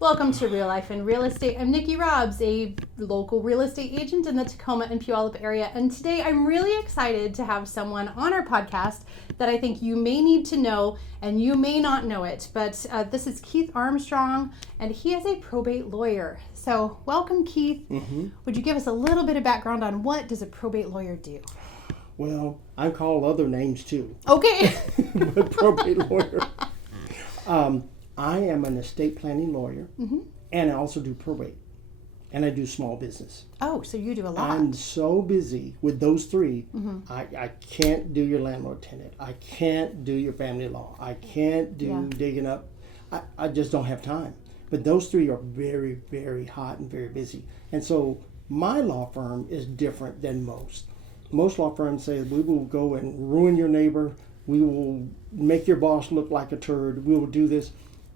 Welcome to Real Life in Real Estate. I'm Nickie Robbs, a local real estate agent in the Tacoma and Puyallup area. And today I'm really excited to have someone on our podcast that I think you may need to know and you may not know it. But this is Keith Armstrong, and he is a probate lawyer. So welcome, Keith. Would you give us a little bit of background on what does a probate lawyer do? Well, I'm called other names too. Okay. But probate lawyer. I am an estate planning lawyer, and I also do probate, and I do small business. Oh, so you do a lot. I'm so busy with those three, I can't do your landlord tenant. I can't do your family law. I can't do digging up. I just don't have time. But those three are very, very hot and very busy. And so my law firm is different than most. Most law firms say we will go and ruin your neighbor. We will make your boss look like a turd. We will do this.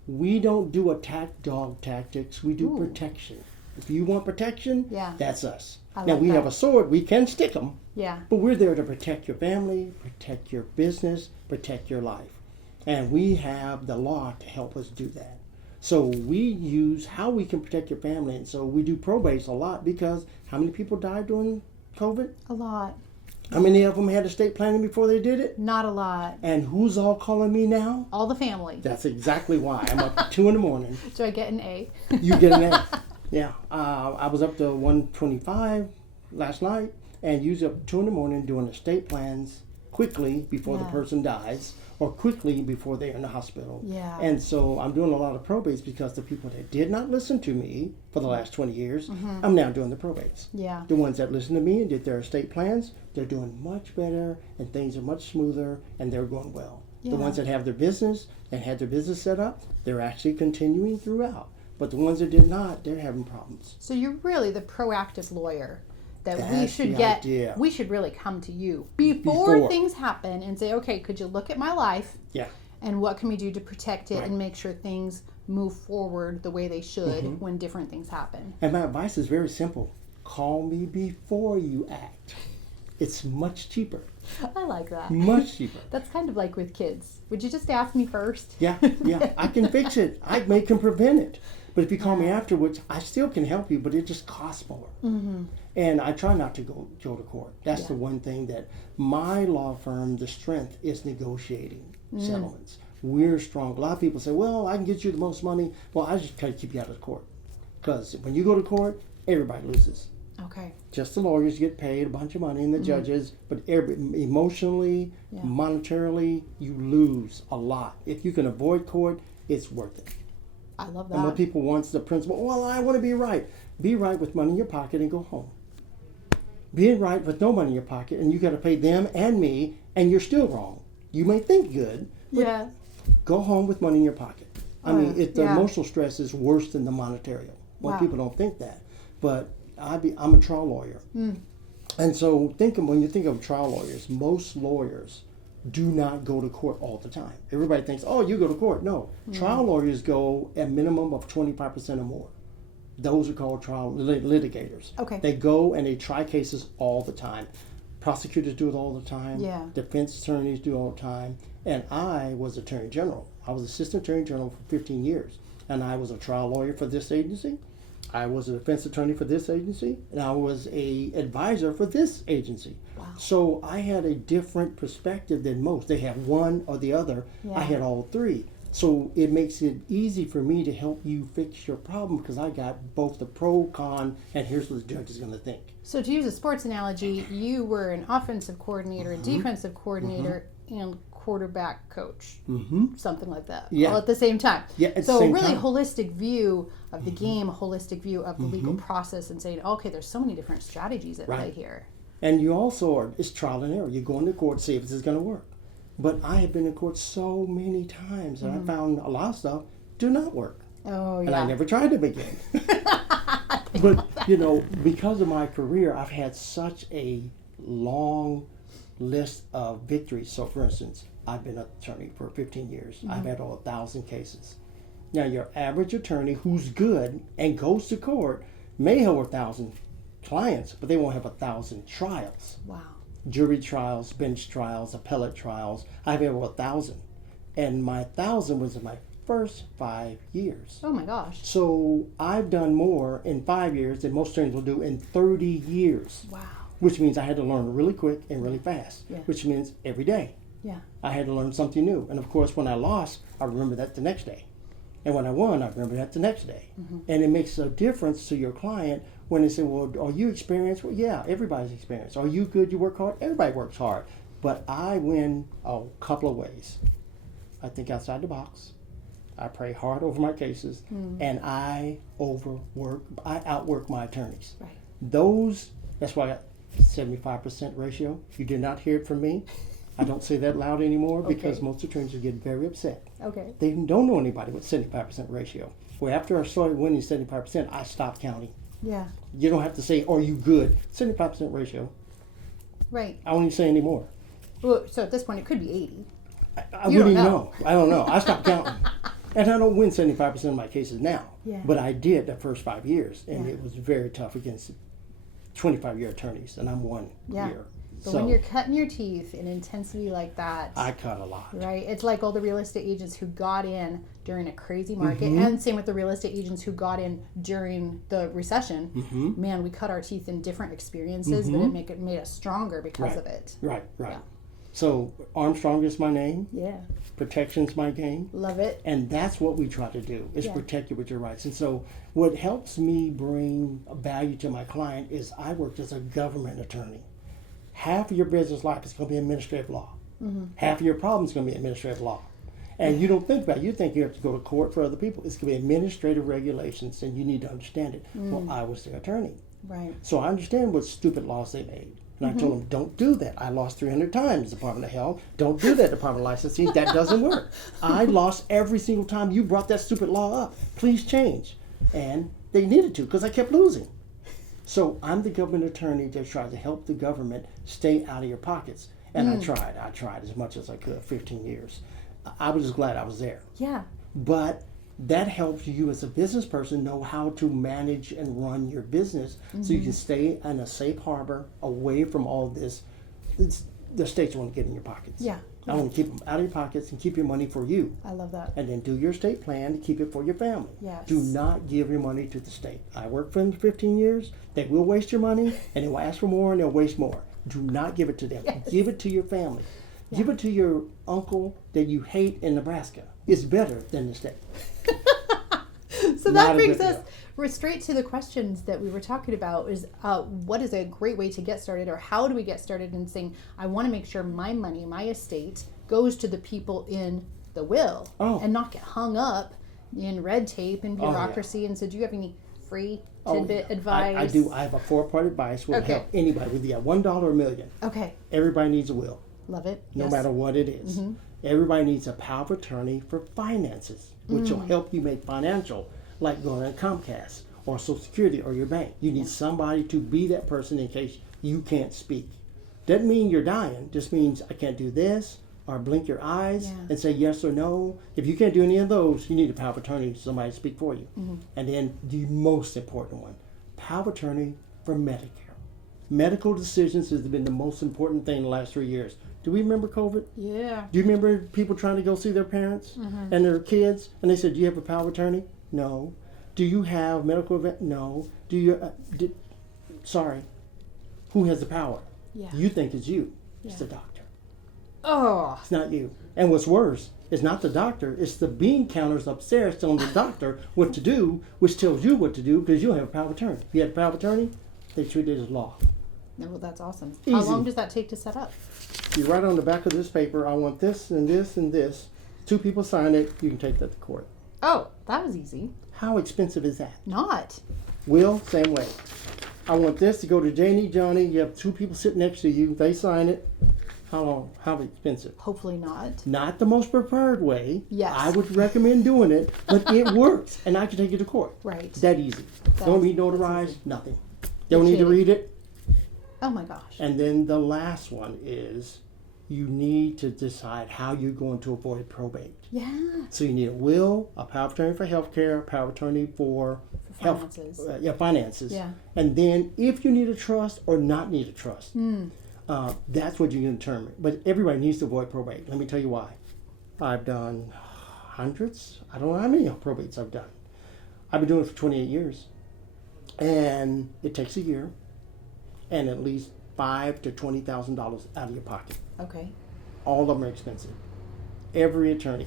We don't do attack dog tactics. We do protection. If you want protection, that's us. Now, we have a sword. We can stick them. Yeah. But we're there to protect your family, protect your business, protect your life. And we have the law to help us do that. So we use how we can protect your family. And so we do probates a lot because how many people died during COVID? A lot. How many of them had estate planning before they did it? Not a lot. And who's all calling me now? All the family. That's exactly why. I'm up at 2 in the morning. Do I get an A? You get an A. Yeah. I was up to 125 last night and usually up 2 in the morning doing estate plans quickly before the person dies or quickly before they're in the hospital. Yeah. And so I'm doing a lot of probates because the people that did not listen to me for the last 20 years, I'm now doing the probates. Yeah. The ones that listened to me and did their estate plans, they're doing much better and things are much smoother and they're going well. Yeah. The ones that have their business and had their business set up, they're actually continuing throughout. But the ones that did not, they're having problems. So you're really the proactive lawyer that we That's should the get. idea. We should really come to you before things happen and say, okay, could you look at my life? Yeah. And what can we do to protect it and make sure things move forward the way they should when different things happen? And my advice is very simple. Call me before you act. It's much cheaper. I like that. Much cheaper. That's kind of like with kids. Would you just ask me first? Yeah. I can fix it. I can prevent it. But if you call me afterwards, I still can help you, but it just costs more. And I try not to go to court. That's the one thing that my law firm, the strength is negotiating settlements. We're strong. A lot of people say, well, I can get you the most money. Well, I just try to keep you out of the court. Because when you go to court, everybody loses. Okay. Just the lawyers get paid a bunch of money and the judges, but emotionally, monetarily, you lose a lot. If you can avoid court, it's worth it. I love that. And when people want the principle, well, I want to be right. Be right with money in your pocket and go home. Being right with no money in your pocket and you got to pay them and me and you're still wrong. You may think good, but go home with money in your pocket. I mean, the emotional stress is worse than the monetary. Well, people don't think that. But I'm a trial lawyer. And so when you think of trial lawyers, most lawyers do not go to court all the time. Everybody thinks, oh, you go to court. No. Trial lawyers go a minimum of 25% or more. Those are called trial litigators. Okay. They go and they try cases all the time. Prosecutors do it all the time. Yeah. Defense attorneys do it all the time. And I was attorney general. I was assistant attorney general for 15 years. And I was a trial lawyer for this agency. I was a defense attorney for this agency. And I was a advisor for this agency. Wow. So I had a different perspective than most. They have one or the other. Yeah. I had all three. So it makes it easy for me to help you fix your problem because I got both the pro, con, and here's what the judge is going to think. So to use a sports analogy, you were an offensive coordinator, a defensive coordinator, and quarterback coach. Something like that. Yeah. All at the same time. Yeah, at the so same a really time. holistic view of the game, a holistic view of the legal process and saying, okay, there's so many different strategies at play here. And you also it's trial and error. You go into court, see if this is going to work. But I have been in court so many times and I found a lot of stuff do not work. Oh, yeah. And I never tried them again. But, because of my career, I've had such a long list of victories. So, for instance, I've been an attorney for 15 years. I've had over 1,000 cases. Now, your average attorney who's good and goes to court may have 1,000 clients, but they won't have 1,000 trials. Wow. Jury trials, bench trials, appellate trials. I have over 1,000. And my 1,000 was in my first 5 years. Oh my gosh. So I've done more in 5 years than most attorneys will do in 30 years. Wow. Which means I had to learn really quick and really fast. Yeah. Which means every day. Yeah. I had to learn something new. And of course, when I lost, I remember that the next day. And when I won, I remember that the next day. Mm-hmm. And it makes a difference to your client when they say, well, are you experienced? Well, yeah, everybody's experienced. Are you good? You work hard? Everybody works hard. But I win a couple of ways. I think outside the box. I pray hard over my cases. And I outwork my attorneys. Right. That's why I got 75% ratio. You did not hear it from me. I don't say that loud anymore because most attorneys will get very upset. Okay. They don't know anybody with 75% ratio. Well, after I started winning 75%, I stopped counting. Yeah. You don't have to say, are you good? 75% ratio. Right. I won't even say anymore. Well, so at this point, it could be 80. I wouldn't even know. I don't know. I stopped counting. And I don't win 75% of my cases now. Yeah. But I did the first 5 years. And it was very tough against 25-year attorneys. And I'm 1 year. But when you're cutting your teeth in intensity like that, I cut a lot. Right? It's like all the real estate agents who got in during a crazy market, and same with the real estate agents who got in during the recession. Man, we cut our teeth in different experiences, but it made us stronger because of it. Right. Yeah. So Armstrong is my name. Yeah. Protection's my game. Love it. And that's what we try to do, is protect you with your rights. And so what helps me bring value to my client is I worked as a government attorney. Half of your business life is going to be administrative law. Half of your problem is going to be administrative law. And you don't think about it. You think you have to go to court for other people. It's going to be administrative regulations, and you need to understand it. Well, I was the attorney. Right. So I understand what stupid laws they made. And I told them, don't do that. I lost 300 times, Department of Health. Don't do that, Department of Licensing. That doesn't work. I lost every single time you brought that stupid law up. Please change. And they needed to, because I kept losing. So I'm the government attorney that tries to help the government stay out of your pockets. And I tried as much as I could, 15 years. I was just glad I was there. Yeah. But that helps you as a business person know how to manage and run your business so you can stay in a safe harbor away from all this. The states want to get in your pockets. Yeah. I want to keep them out of your pockets and keep your money for you. I love that. And then do your estate plan to keep it for your family. Yes. Do not give your money to the state. I worked for them for 15 years. They will waste your money, and they will ask for more, and they'll waste more. Do not give it to them. Yes. Give it to your family. Yeah. Give it to your uncle that you hate in Nebraska. It's better than the state. So that brings us straight to the questions that we were talking about is what is a great way to get started, or how do we get started in saying, I want to make sure my money, my estate, goes to the people in the will and not get hung up in red tape and bureaucracy. And so do you have any free tidbit advice? I do. I have a 4-part advice will help anybody, whether you have $1 or $1 million. Okay. Everybody needs a will. Love it. No matter what it is. Everybody needs a power of attorney for finances, which will help you make financial, like going to Comcast or Social Security or your bank. You need somebody to be that person in case you can't speak. Doesn't mean you're dying. Just means I can't do this, or blink your eyes and say yes or no. If you can't do any of those, you need a power of attorney, somebody to speak for you. And then the most important one, power of attorney for Medicare. Medical decisions has been the most important thing in the last 3 years. Do we remember COVID? Yeah. Do you remember people trying to go see their parents and their kids, and they said, do you have a power of attorney? No. Do you have medical event? No. Do you, sorry. Who has the power? Yeah. You think it's you. It's the doctor. Oh. It's not you. And what's worse, it's not the doctor, it's the bean counters upstairs telling the doctor what to do, which tells you what to do because you don't have a power of attorney. If you have a power of attorney, they treat it as law. No, well, that's awesome. Easy. How long does that take to set up? You write on the back of this paper, I want this and this and this. 2 people sign it, you can take that to court. Oh, that was easy. How expensive is that? Not. Will, same way. I want this to go to Janie, Johnny. You have 2 people sitting next to you. They sign it. How long? How expensive? Hopefully not. Not the most preferred way. Yes. I would recommend doing it, but it works. And I can take it to court. Right. That easy. Don't need notarized, nothing. Don't need to read it. Oh my gosh. And then the last one is you need to decide how you're going to avoid probate. Yeah. So you need a will, a power of attorney for healthcare, a power of attorney for finances. Finances. Yeah. And then if you need a trust or not need a trust, that's what you can determine. But everybody needs to avoid probate. Let me tell you why. I've done hundreds. I don't know how many probates I've done. I've been doing it for 28 years. And it takes a year and at least $5,000 to $20,000 out of your pocket. Okay. All of them are expensive. Every attorney.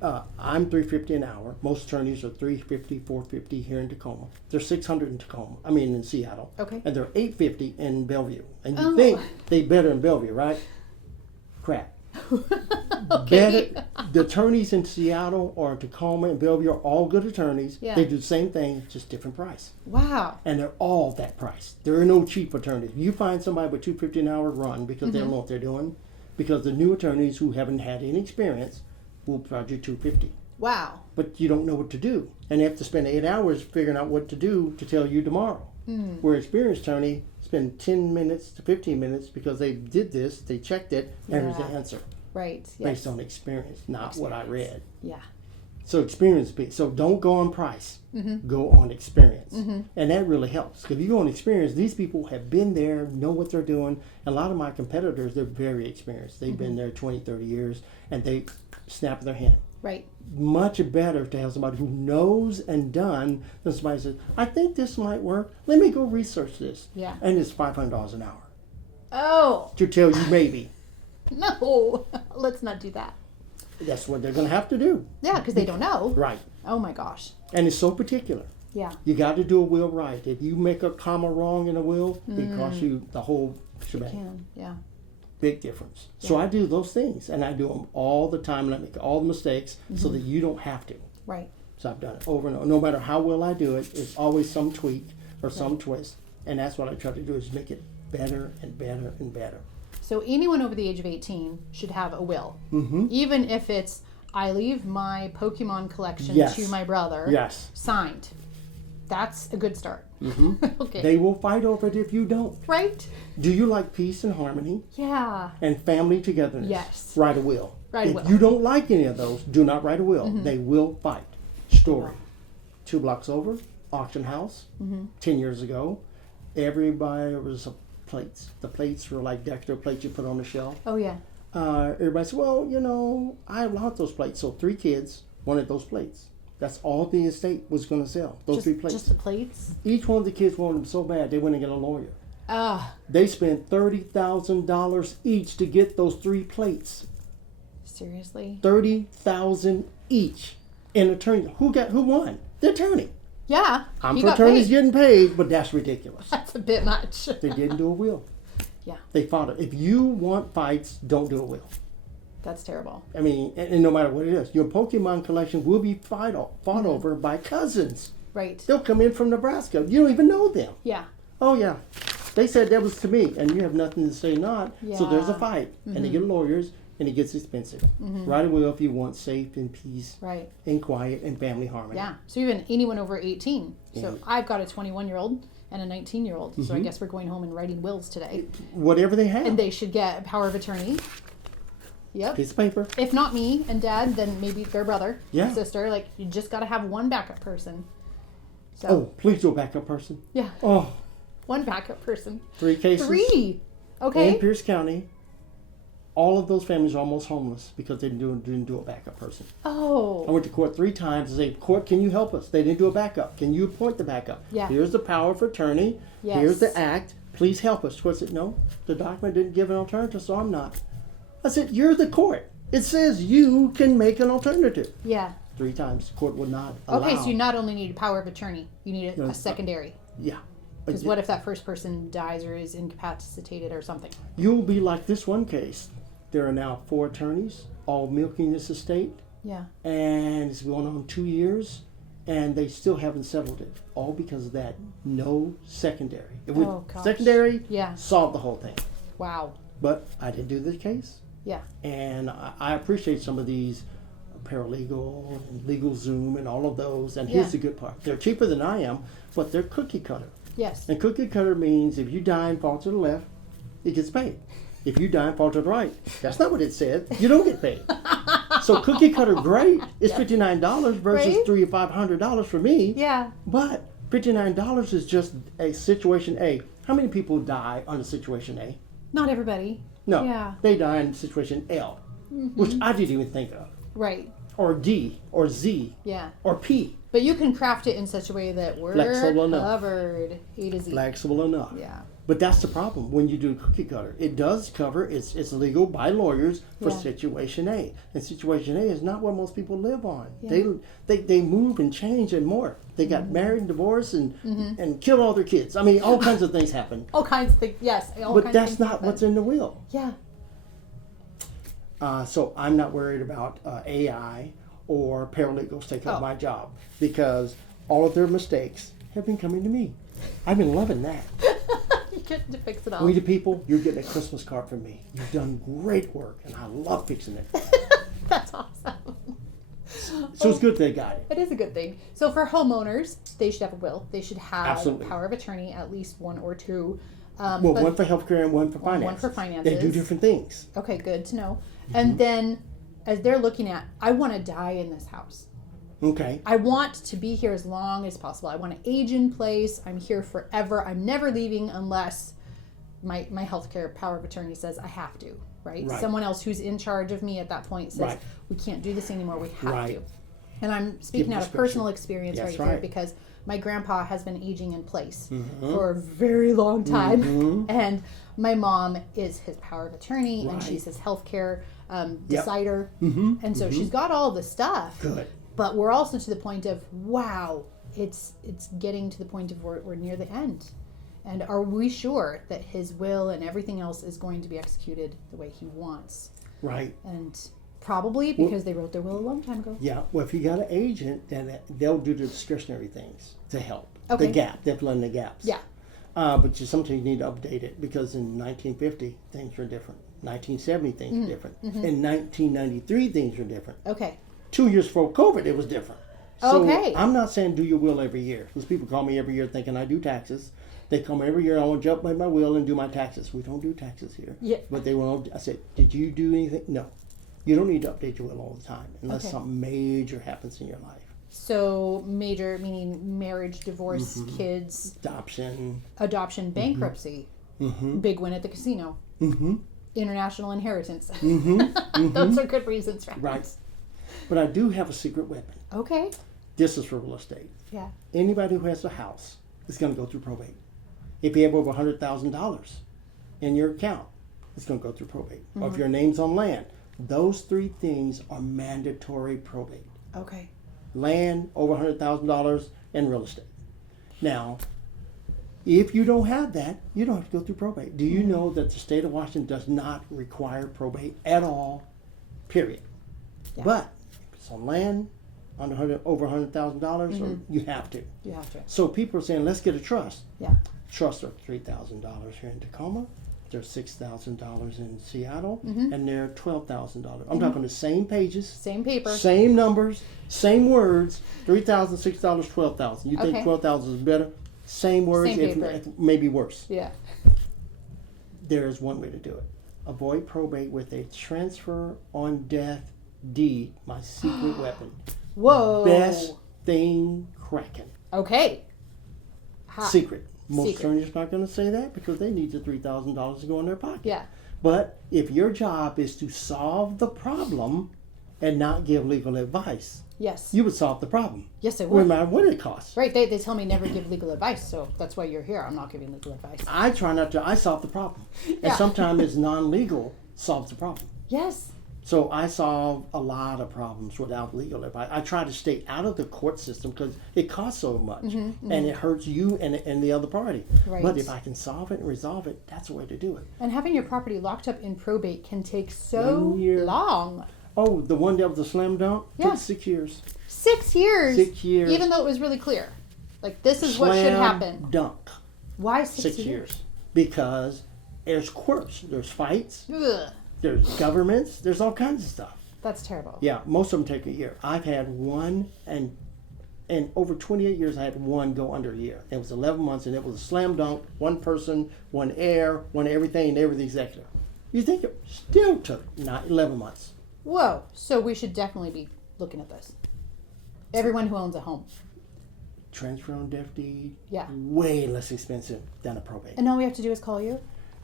I'm $350 an hour. Most attorneys are $350, $450 here in Tacoma. They're $600 in Tacoma. I mean in Seattle. Okay. And they're $850 in Bellevue. And you think they better in Bellevue, right? Crap. Okay. Better, the attorneys in Seattle or in Tacoma and Bellevue are all good attorneys. Yeah. They do the same thing, just different price. Wow. And they're all that price. There are no cheap attorneys. You find somebody with $250 an hour, run, because they don't know what they're doing. Because the new attorneys who haven't had any experience will charge you $250. Wow. But you don't know what to do. And they have to spend 8 hours figuring out what to do to tell you tomorrow. Where an experienced attorney spend 10 minutes to 15 minutes because they did this, they checked it, and here's the answer. Right. Yes. Based on experience, not what I read. Yeah. So experience, so don't go on price. Go on experience. And that really helps. Because if you go on experience, these people have been there, know what they're doing. And a lot of my competitors, they're very experienced. They've been there 20, 30 years, and they snap their hand. Right. Much better to have somebody who knows and done than somebody says, I think this might work. Let me go research this. Yeah. And it's $500 an hour Oh. to tell you maybe. No. Let's not do that. That's what they're going to have to do. Yeah, because they don't know. Right. Oh my gosh. And it's so particular. Yeah. You got to do a will right. If you make a comma wrong in a will, it costs you the whole shebang. Yeah. Big difference. So I do those things, and I do them all the time, and I make all the mistakes so that you don't have to. Right. So I've done it over and over. No matter how well I do it, it's always some tweak or some twist, and that's what I try to do is make it better and better and better. So anyone over the age of 18 should have a will. Even if it's, I leave my Pokemon collection to my brother. Yes. Signed. That's a good start. Okay. They will fight over it if you don't. Right? Do you like peace and harmony Yeah. and family togetherness? Yes. Write a will. Write a If will. you don't like any of those, do not write a will. They will fight. Story. 2 blocks over, auction house, 10 years ago. Everybody was plates. The plates were like decorative plates you put on the shelf. Oh yeah. Everybody said, well, you know, I want those plates. So 3 kids wanted those plates. That's all the estate was going to sell, those 3 plates. Just the plates? Each one of the kids wanted them so bad, they went and get a lawyer. Ah. They spent $30,000 each to get those 3 plates. Seriously? $30,000 each. And attorney, who won? The attorney. Yeah. I'm he for got attorneys paid. getting paid, but that's ridiculous. That's a bit much. They didn't do a will. Yeah. They fought it. If you want fights, don't do a will. That's terrible. I mean, and no matter what it is, your Pokemon collection will be fought over by cousins. Right. They'll come in from Nebraska. You don't even know them. Yeah. Oh, yeah. They said that was to me, and you have nothing to say not. So there's a Yeah. fight, and they get lawyers, and it gets expensive. Write a will if you want safe and peace Right. and quiet and family harmony. Yeah. So even anyone over 18. So I've got a 21-year-old and a 19-year-old. So I guess we're going home and writing wills today. Whatever they have. And they should get a power of attorney. Yep. Piece of paper. If not me and dad, then maybe their brother, Yeah. sister. Like, you just got to have one backup person. So, Oh, please do a backup person. yeah, Oh, one backup person. 3 cases. 3. Okay. In Pierce County. All of those families are almost homeless because they didn't do a backup person. I Oh. went to court 3 times and said, court, can you help us? They didn't do a backup. Can you appoint the backup? Yeah. Here's the power of attorney. Yes. Here's the act. Please help us. Court said, no, the document didn't give an alternative, so I'm not. I said, you're the court. It says you can make an alternative. Yeah. 3 times. Court would not allow. Okay, so you not only need a power of attorney, you need a secondary. Yeah. Because what if that first person dies or is incapacitated or something? You'll be like this one case. There are now 4 attorneys, all milking this estate, Yeah. and it's going on 2 years, and they still haven't settled it. All because of that no secondary. If we Oh, gosh. secondary, Yeah. solved the whole thing. Wow. But I didn't do the case, Yeah. and I appreciate some of these paralegal and legal Zoom and all of those. And here's Yeah. the good part: they're cheaper than I am, but they're cookie cutter. Yes. And cookie cutter means if you die and fall to the left, it gets paid. If you die and fall to the right, that's not what it said. You don't get paid. So cookie cutter, great. It's $59 versus Right? $300 or $500 for me. Yeah. But $59 is just a situation A. How many people die on a situation A? Not everybody. No, Yeah. they die in situation L, which I didn't even think of. Right. or D or Z Yeah. or P. But you can craft it in such a way that we're Flexible enough. covered A to Z. Flexible enough. Yeah. But that's the problem when you do cookie cutter. It does cover, it's legal by lawyers for Yeah. Situation A. And Situation A is not what most people live on. Yeah. They move and change and more. They got married and divorced and killed all their kids. I mean, all kinds of things happen. All kinds of things, yes. But that's not what's in the will. Yeah. So I'm not worried about AI or paralegals taking up my job because all of their mistakes have been coming to me. I've been loving that. You get to fix it all. We the people, you're getting a Christmas card from me. You've done great work, and I love fixing it. That's awesome. So it's good they got it. It is a good thing. So for homeowners, they should have a will. They should have Absolutely. power of attorney, at least one or two. Well, but- one for healthcare and one for finance. One for finances. They do different things. Okay, good to know. And then as they're looking at, I want to die in this house. Okay. I want to be here as long as possible. I want to age in place. I'm here forever. I'm never leaving unless my healthcare power of attorney says I have to, right? Someone else who's in charge of me at that point says, we can't do this anymore. We have to. And I'm speaking out of personal experience there because my grandpa has been aging in place for a very long time. And my mom is his power of attorney and she's his healthcare decider. And so she's got all the stuff. Good. But we're also to the point of, wow, it's getting to the point of we're near the end. And are we sure that his will and everything else is going to be executed the way he wants? Right. And probably because they wrote their will a long time ago. Yeah. Well, if you got an agent, then they'll do the discretionary things to help. Okay. The gap. They'll fill in the gaps. Yeah. But sometimes you need to update it because in 1950, things were different. 1970, things were different. In 1993, things were different. Okay. 2 years before COVID, it was different. So Okay. I'm not saying do your will every year. Because people call me every year thinking I do taxes. They come every year, I want to jump by my will and do my taxes. We don't do taxes here. Yeah. But they want. I said, did you do anything? No. You don't need to update your will all the time unless something major happens in your life. So major meaning marriage, divorce, kids, adoption, bankruptcy, big win at the casino, international inheritance. Those are good reasons, right? Right. But I do have a secret weapon. Okay. This is for real estate. Yeah. Anybody who has a house is going to go through probate. If you have over $100,000 in your account, it's going to go through probate. Or if your name's on land, those three things are mandatory probate. Okay. Land, over $100,000, and real estate. Now, if you don't have that, you don't have to go through probate. Do you know that the state of Washington does not require probate at all, period? Yeah. But if it's on land, over $100,000, or you have to. You have to. So people are saying, let's get a trust. Yeah. Trusts are $3,000 here in Tacoma. They're $6,000 in Seattle, and they're $12,000. I'm talking the same pages, same paper, same numbers, same words. $3,000, $6,000, $12,000. You think $12,000 is better? Same words, same if maybe worse. Yeah. There is one way to do it. Avoid probate with a transfer on death deed. My secret weapon. Whoa. Best thing cracking. Okay. Secret. Most attorneys are not going to say that because they need the $3,000 to go in their pocket. Yeah. But if your job is to solve the problem and not give legal advice, yes, you would solve the problem. Yes, it would. No matter what it costs. Right. They tell me never give legal advice, so that's why you're here. I'm not giving legal advice. I try not to. I solve the problem. And sometimes it's non-legal solves the problem. Yes. So I solve a lot of problems without legal advice. I try to stay out of the court system because it costs so much and it hurts you and the other party. Right. But if I can solve it and resolve it, that's the way to do it. And having your property locked up in probate can take so long. Oh, the one that was a slam dunk? Yeah. Took 6 years. 6 years? 6 years. Even though it was really clear. Like, this is what should happen. Slam dunk. Why 6 6 years? Because there's quirks. There's fights. Ugh. There's governments. There's all kinds of stuff. That's terrible. Yeah, most of them take a year. I've had one, and over 28 years, I had one go under a year. It was 11 months, and it was a slam dunk. One person, one heir, one everything, and they were the executive. You think it still took 11 months. Whoa. So we should definitely be looking at this. Everyone who owns a home. Transfer on death deed. Yeah. Way less expensive than a probate. And all we have to do is call you?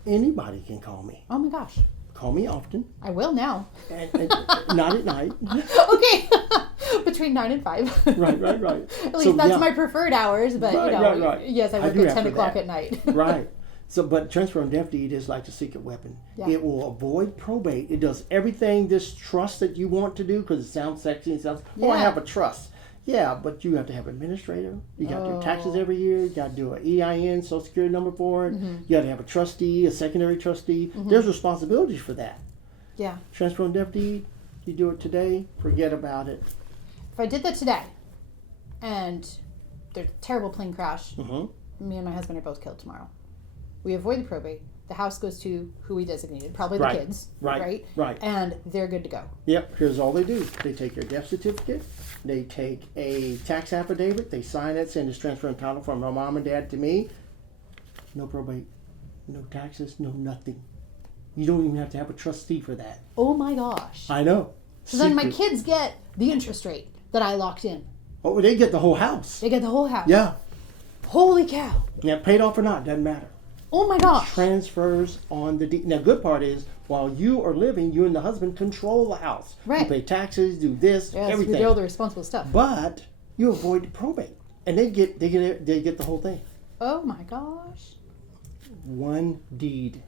Anybody can call me. Oh my gosh. Call me often. I will now. And not at night. Okay. Between 9 and 5. Right. At least that's my preferred hours, but Right. yes, I work at 10 o'clock at night. Right. So, but transfer and deed deed is like a secret weapon. Yeah. It will avoid probate. It does everything this trust that you want to do because it sounds sexy. It sounds, I have a trust. Yeah, but you have to have an administrator. You got to do taxes every year. You got to do an EIN, Social Security number for it. You got to have a trustee, a secondary trustee. There's responsibilities for that. Yeah. Transfer and deed, you do it today, forget about it. If I did that today, and there's a terrible plane crash, me and my husband are both killed tomorrow. We avoid the probate. The house goes to who we designated, probably the kids, right? And they're good to go. Yep, here's all they do. They take your death certificate, they take a tax affidavit, they sign it, send this transfer and title from my mom and dad to me. No probate, no taxes, no nothing. You don't even have to have a trustee for that. Oh my gosh. I know. So then my kids get the interest rate that I locked in. Oh, they get the whole house. They get the whole house. Yeah. Holy cow. Yeah, paid off or not, doesn't matter. Oh my gosh. Transfers on the deed. Now, good part is, while you are living, you and the husband control the house. Right. You pay taxes, do this, everything. We do all the responsible stuff. But you avoid probate, and they get the whole thing. Oh my gosh. One deed.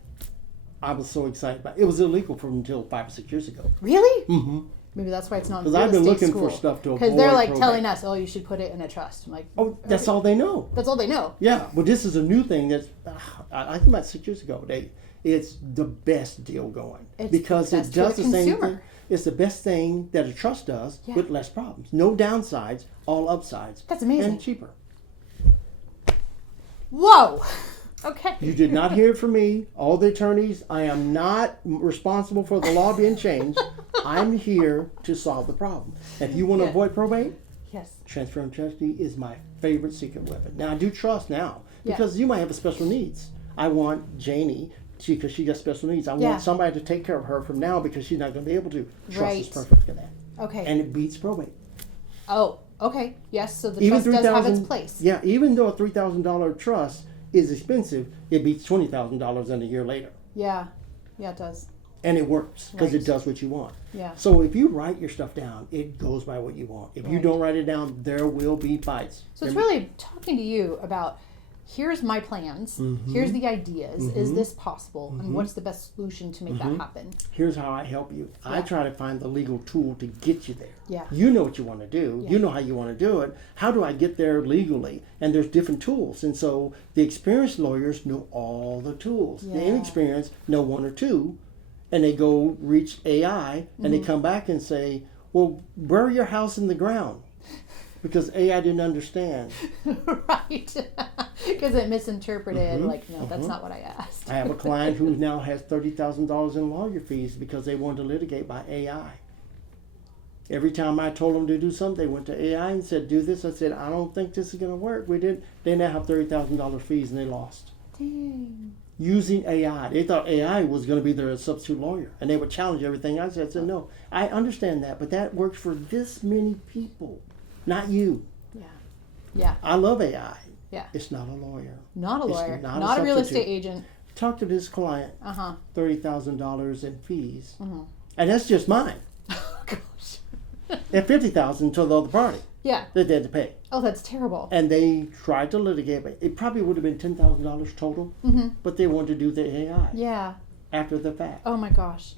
I was so excited about it. It was illegal for until 5 or 6 years ago. Really? Mm-hmm. Maybe that's why it's not in Because real I've been estate looking school. for stuff to avoid Because they're like probate. telling us, oh, you should put it in a trust. I'm like, oh, that's all they know. That's all they know. Yeah, but this is a new thing that's, I think about 6 years ago. It's the best deal going. Because it does the same thing. It's the best thing that a trust does with less problems. No downsides, all upsides. That's amazing. And cheaper. Whoa. Okay. You did not hear it from me. All the attorneys, I am not responsible for the law being changed. I'm here to solve the problem. If you want to avoid probate, transfer and trustee is my favorite secret weapon. Now, I do trust now because you might have a special needs. I want Janie, because she got special needs. I want somebody to take care of her from now because she's not going to be able to. Trust is perfect for that. Okay. And it beats probate. Oh, okay. Yes, so the trust does have its place. Yeah, even though a $3,000 trust is expensive, it beats $20,000 in a year later. Yeah, it does. And it works because it does what you want. Yeah. So if you write your stuff down, it goes by what you want. If you don't write it down, there will be fights. So it's really talking to you about, here's my plans, here's the ideas, is this possible, and what's the best solution to make that happen? Here's how I help you. I try to find the legal tool to get you there. Yeah. You know what you want to do. You know how you want to do it. How do I get there legally? And there's different tools. And so the experienced lawyers know all the tools. The inexperienced know one or two, and they go reach AI, and they come back and say, well, bury your house in the ground. Because AI didn't understand. Right. Because it misinterpreted, no, that's not what I asked. I have a client who now has $30,000 in lawyer fees because they wanted to litigate by AI. Every time I told them to do something, they went to AI and said, do this. I said, I don't think this is going to work. We didn't. They now have $30,000 fees and they lost. Dang. Using AI. They thought AI was going to be their substitute lawyer. And they would challenge everything I said. I said, no, I understand that, but that works for this many people. Not you. Yeah. I love AI. Yeah. It's not a lawyer. Not a lawyer. Not a real estate agent. Talk to this client. $30,000 in fees. And that's just mine. Oh, gosh. And $50,000 to the other party. Yeah. That they had to pay. Oh, that's terrible. And they tried to litigate, but it probably would have been $10,000 total. But they wanted to do the AI. Yeah. After the fact. Oh my gosh.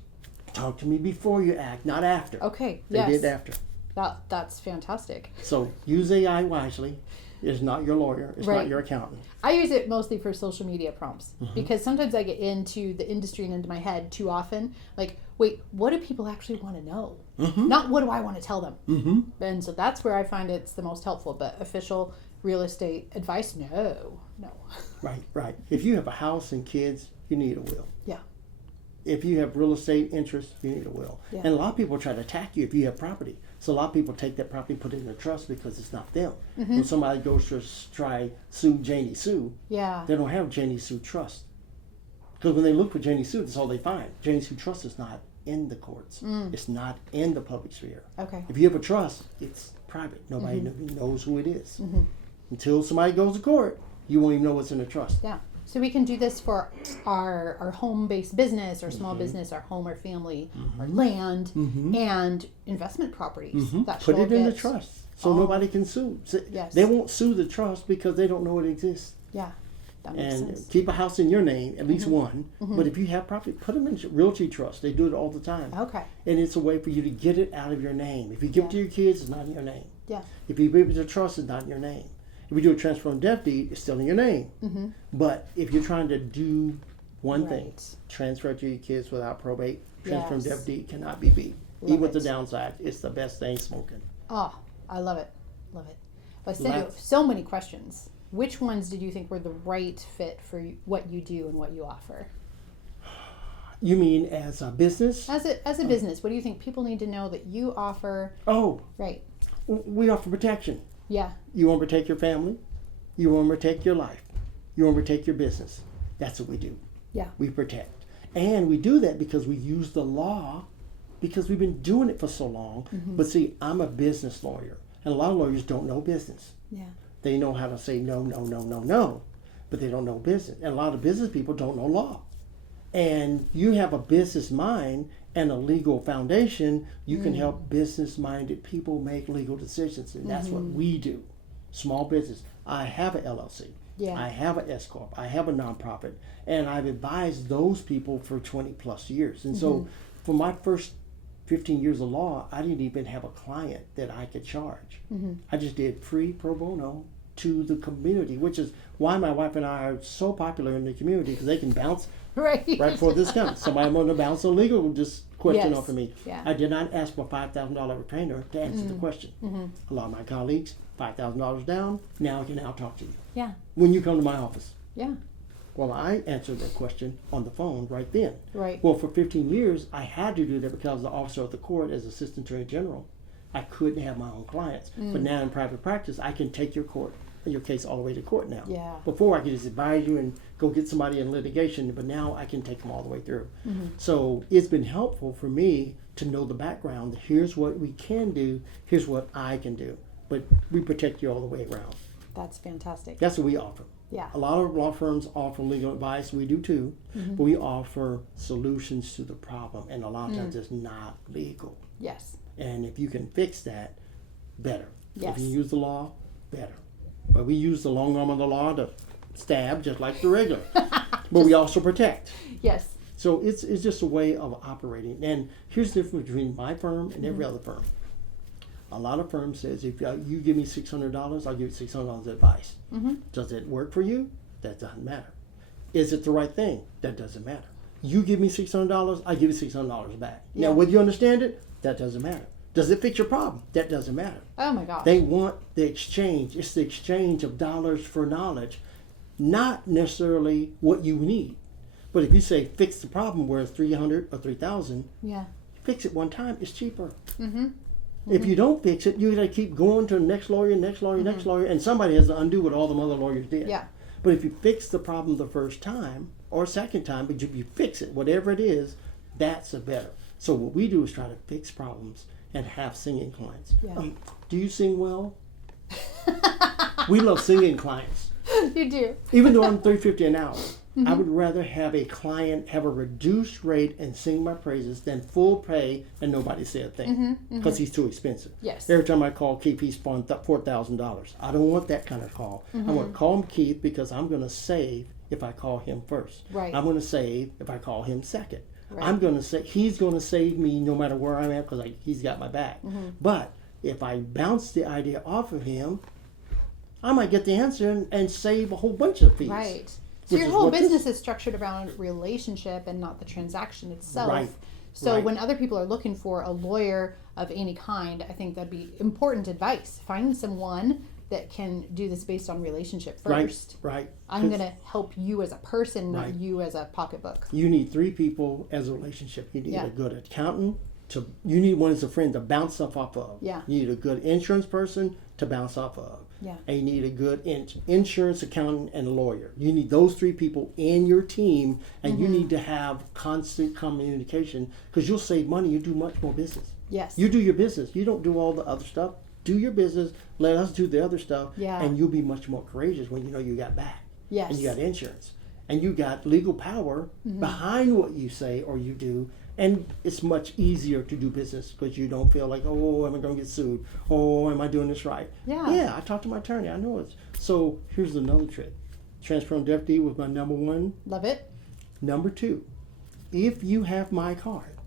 Talk to me before you act, not after. Okay. They did after. That's fantastic. So use AI wisely. It's not your lawyer. It's not your accountant. I use it mostly for social media prompts because sometimes I get into the industry and into my head too often. Like, wait, what do people actually want to know? Not what do I want to tell them? And so that's where I find it's the most helpful. But official real estate advice, no. Right. If you have a house and kids, you need a will. Yeah. If you have real estate interests, you need a will. Yeah. And a lot of people try to attack you if you have property. So a lot of people take that property and put it in a trust because it's not them. When somebody goes to try sue Janie Sue, they don't have Janie Sue trust. Because when they look for Janie Sue, that's all they find. Janie Sue trust is not in the courts. It's not in the public sphere. Okay. If you have a trust, it's private. Nobody knows who it is. Until somebody goes to court, you won't even know what's in the trust. Yeah. So we can do this for our home-based business, or small business, our home or family, our land, and investment properties. That Put it in the get- trust so nobody can sue. Yes. They won't sue the trust because they don't know it exists. Yeah, that makes And sense. keep a house in your name, at least one. But if you have property, put them in realty trust. They do it all the time. Okay. And it's a way for you to get it out of your name. If you give it to your kids, it's not in your name. Yeah. If you give it to trust, it's not in your name. If you do a transfer on death deed, it's still in your name. But if you're trying to do one thing, Right. transfer it to your kids without probate, transfer on Yes. death deed cannot be beat. Love Even with it. the downside, it's the best thing smoking. Oh, I love it. Love it. I said you have Let's- so many questions. Which ones did you think were the right fit for what you do and what you offer? You mean as a business? As a business, what do you think people need to know that you offer? Oh, Right. we offer protection. Yeah. You want to protect your family. You want to protect your life. You want to protect your business. That's what we do. Yeah. We protect. And we do that because we use the law because we've been doing it for so long. But see, I'm a business lawyer. And a lot of lawyers don't know business. Yeah. They know how to say no, no, no, no, no. But they don't know business. And a lot of business people don't know law. And you have a business mind and a legal foundation, you can help business-minded people make legal decisions. And that's what we do. Small business. I have an LLC. Yeah. I have an S Corp. I have a nonprofit. And I've advised those people for 20 plus years. And so for my first 15 years of law, I didn't even have a client that I could charge. I just did free pro bono to the community, which is why my wife and I are so popular in the community, because they can bounce Right. right before this comes. Somebody want to bounce a legal just question Yes. off of me. Yeah. I did not ask for a $5,000 retainer to answer the question. A lot of my colleagues, $5,000 down, now I can now talk to you. Yeah. When you come to my office. Yeah. Well, I answered that question on the phone right then. Right. Well, for 15 years, I had to do that because the officer of the court, as Assistant Attorney General, I couldn't have my own clients. But now in private practice, I can take your case all the way to court now. Yeah. Before, I could just advise you and go get somebody in litigation, but now I can take them all the way through. So it's been helpful for me to know the background. Here's what we can do. Here's what I can do. But we protect you all the way around. That's fantastic. That's what we offer. Yeah. A lot of law firms offer legal advice. We do too. But we offer solutions to the problem. And a lot of times it's not legal. Yes. And if you can fix that, better. Yes. If you use the law, better. But we use the long arm of the law to stab just like the regular. But we also protect. Yes. So it's just a way of operating. And here's the difference between my firm and every other firm. A lot of firms says, if you give me $600, I'll give you $600 advice. Does it work for you? That doesn't matter. Is it the right thing? That doesn't matter. You give me $600, I give you $600 back. Yeah. Now, whether you understand it, that doesn't matter. Does it fix your problem? That doesn't matter. Oh my gosh. They want the exchange. It's the exchange of dollars for knowledge, not necessarily what you need. But if you say fix the problem where it's $300 or $3,000, Yeah. fix it one time, it's cheaper. If you don't fix it, you gotta keep going to the next lawyer, next lawyer, next lawyer, and somebody has to undo what all the other lawyers did. Yeah. But if you fix the problem the first time or second time, but if you fix it, whatever it is, that's a better. So what we do is try to fix problems and have singing clients. Yeah. Do you sing well? We love singing clients. You do. Even though I'm $3.50 an hour, I would rather have a client have a reduced rate and sing my praises than full pay and nobody say a thing because he's too expensive. Yes. Every time I call Keith, he's $4,000. I don't want that kind of call. I want to call him Keith because I'm going to save if I call him first. Right. I'm going to save if I call him second. Right. I'm going to say he's going to save me no matter where I'm at because he's got my back. But if I bounce the idea off of him, I might get the answer and save a whole bunch of fees. Right. So Which your is whole what this- business is structured around relationship and not the transaction itself. Right. So Right. when other people are looking for a lawyer of any kind, I think that'd be important advice. Find someone that can do this based on relationship first. Right. I'm going to help you as a person, not Right. you as a pocketbook. You need 3 people as a relationship. You need Yeah. a good accountant you need one as a friend to bounce stuff off of. Yeah. You need a good insurance person to bounce off of. Yeah. And you need a good insurance accountant and lawyer. You need those 3 people in your team, and you need to have constant communication because you'll save money. You do much more business. Yes. You do your business. You don't do all the other stuff. Do your business. Let us do the other stuff. Yeah. And you'll be much more courageous when you know you got back. Yes. And you got insurance. and you got legal power behind what you say or you do, and it's much easier to do business because you don't feel like, oh, am I going to get sued? Oh, am I doing this right? Yeah, I talked to my attorney. I know it. So here's another trick. Transparent deputy was my number one. Love it. Number two, if you have my card,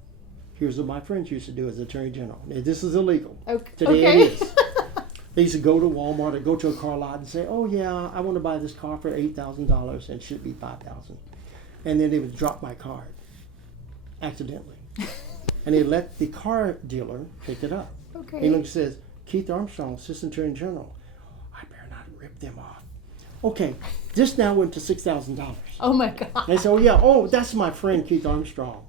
here's what my friends used to do as Attorney General. Now, this is illegal. Today it is. They used to go to Walmart or go to a car lot and say, oh yeah, I want to buy this car for $8,000 and it should be $5,000. And then they would drop my card accidentally. And they let the car dealer pick it up. Okay. And he says, Keith Armstrong, Assistant Attorney General. I better not rip them off. Okay, this now went to $6,000. Oh my God. They said, that's my friend Keith Armstrong.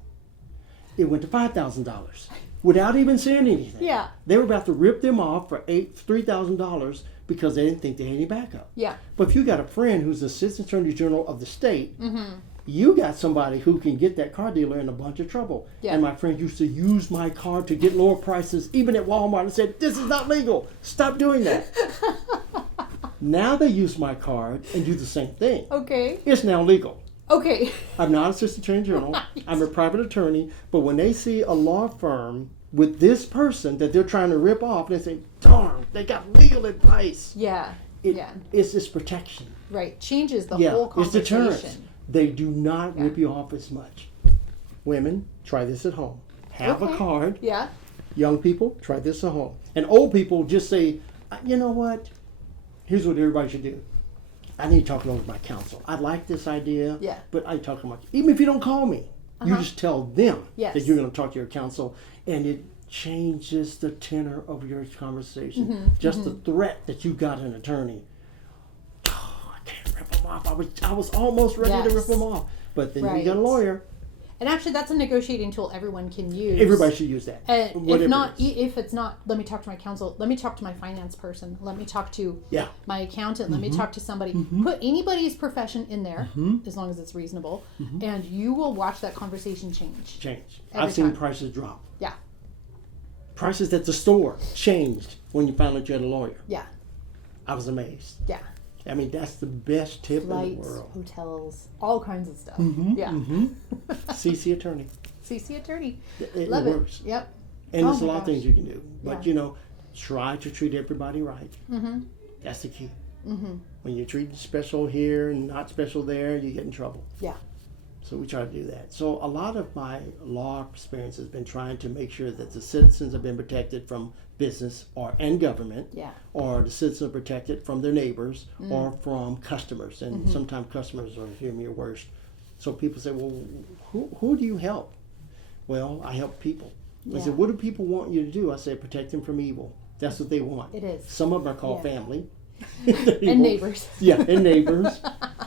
It went to $5,000 without even saying anything. Yeah. They were about to rip them off for $3,000 because they didn't think they had any backup. Yeah. But if you got a friend who's the Assistant Attorney General of the state, you got somebody who can get that car dealer in a bunch of trouble. Yeah. And my friend used to use my card to get lower prices, even at Walmart, and said, this is not legal. Stop doing that. Now they use my card and do the same thing. Okay. It's now legal. Okay. I'm not Assistant Attorney General. Right. I'm a private attorney. But when they see a law firm with this person that they're trying to rip off, they say, darn, they got legal advice. Yeah. It's this protection. Right. Changes the whole conversation. It's deterrence. They do not rip you off as much. Women, try this at home. Have a card. Yeah. Young people, try this at home. And old people just say, you know what? Here's what everybody should do. I need to talk it over with my counsel. I like this idea, but I talk to my, even if you don't call me, you just tell them that you're going to talk to your counsel, and it changes the tenor of your conversation. Just the threat that you got an attorney. Oh, I can't rip them off. I was almost ready to rip them off, but then you got a lawyer. And actually, that's a negotiating tool everyone can use. Everybody should use that. If it's not, let me talk to my counsel. Let me talk to my finance person. Let me talk to my accountant. Let me talk to somebody. Put anybody's profession in there, as long as it's reasonable, and you will watch that conversation change. I've seen prices drop. Yeah. Prices at the store changed when you found out you had a lawyer. Yeah. I was amazed. Yeah. I mean, that's the best tip Flights, in the world. Hotels, all kinds of stuff. CC attorney. CC attorney. It Love works. it. Yep. And there's a lot of things you can do. But, try to treat everybody right. That's the key. When you treat special here and not special there, you get in trouble. Yeah. So we try to do that. So a lot of my law experience has been trying to make sure that the citizens have been protected from business and government, or the citizens are protected from their neighbors or from customers. And sometimes customers are hearing your worst. So people say, well, who do you help? Well, I help people. They say, what do people want you to do? I say, protect them from evil. That's what they want. It is. Some of them are called family. And neighbors. And neighbors.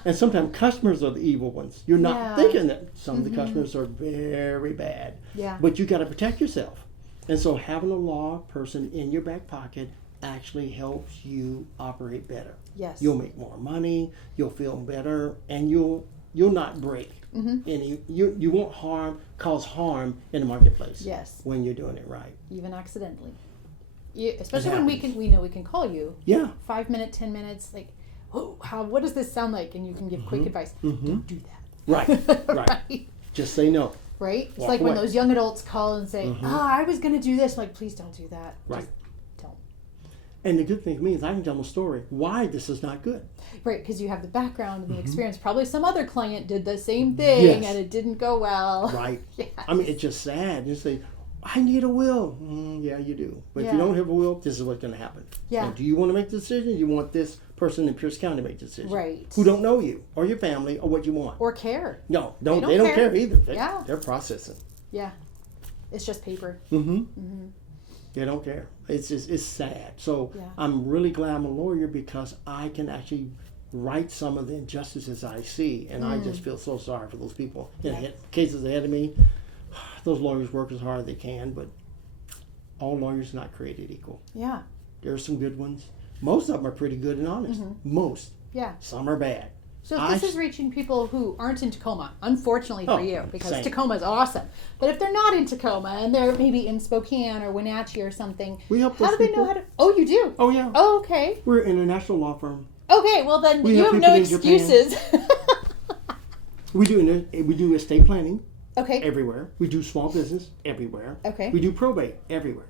And sometimes customers are the evil ones. You're not thinking that some of the customers are very bad. Yeah. But you got to protect yourself. And so having a law person in your back pocket actually helps you operate better. Yes. You'll make more money, you'll feel better, and you'll not break any. You won't cause harm in the marketplace. Yes. When you're doing it right. Even accidentally. Especially when we know we can call you. Yeah. 5 minutes, 10 minutes, like, what does this sound like? And you can give quick advice. Don't do that. Right. Right. Just say no. Right? It's like when those young adults call and say, I was going to do this. I'm like, please don't do that. Right. Just don't. And the good thing for me is I can tell them a story why this is not good. Right, because you have the background and the experience. Probably some other client did the same thing and it didn't go well. Right. Yes. I mean, it's just sad. You say, I need a will. Yeah, you do. But if you don't have a will, this is what's going to happen. Yeah. Now, do you want to make the decision? You want this person in Pierce County to make the decision. Right. Who don't know you or your family or what you want. Or care. No, they don't care either. They're processing. Yeah. It's just paper. They don't care. It's sad. So I'm really glad I'm a lawyer because I can actually right some of the injustices I see, and I just feel so sorry for those people in cases ahead of me. Those lawyers work as hard as they can, but all lawyers are not created equal. Yeah. There are some good ones. Most of them are pretty good and honest. Most. Yeah. Some are bad. So this is reaching people who aren't in Tacoma, unfortunately for you, because same. Tacoma is awesome. But if they're not in Tacoma and they're maybe in Spokane or Wenatchee or something, we help how those do they know how to? Oh, you do? Oh, yeah. Oh, okay. We're an international law firm. Okay, well then We you help have no people in Japan. excuses. We do estate planning Okay. everywhere. We do small business everywhere. Okay. We do probate everywhere.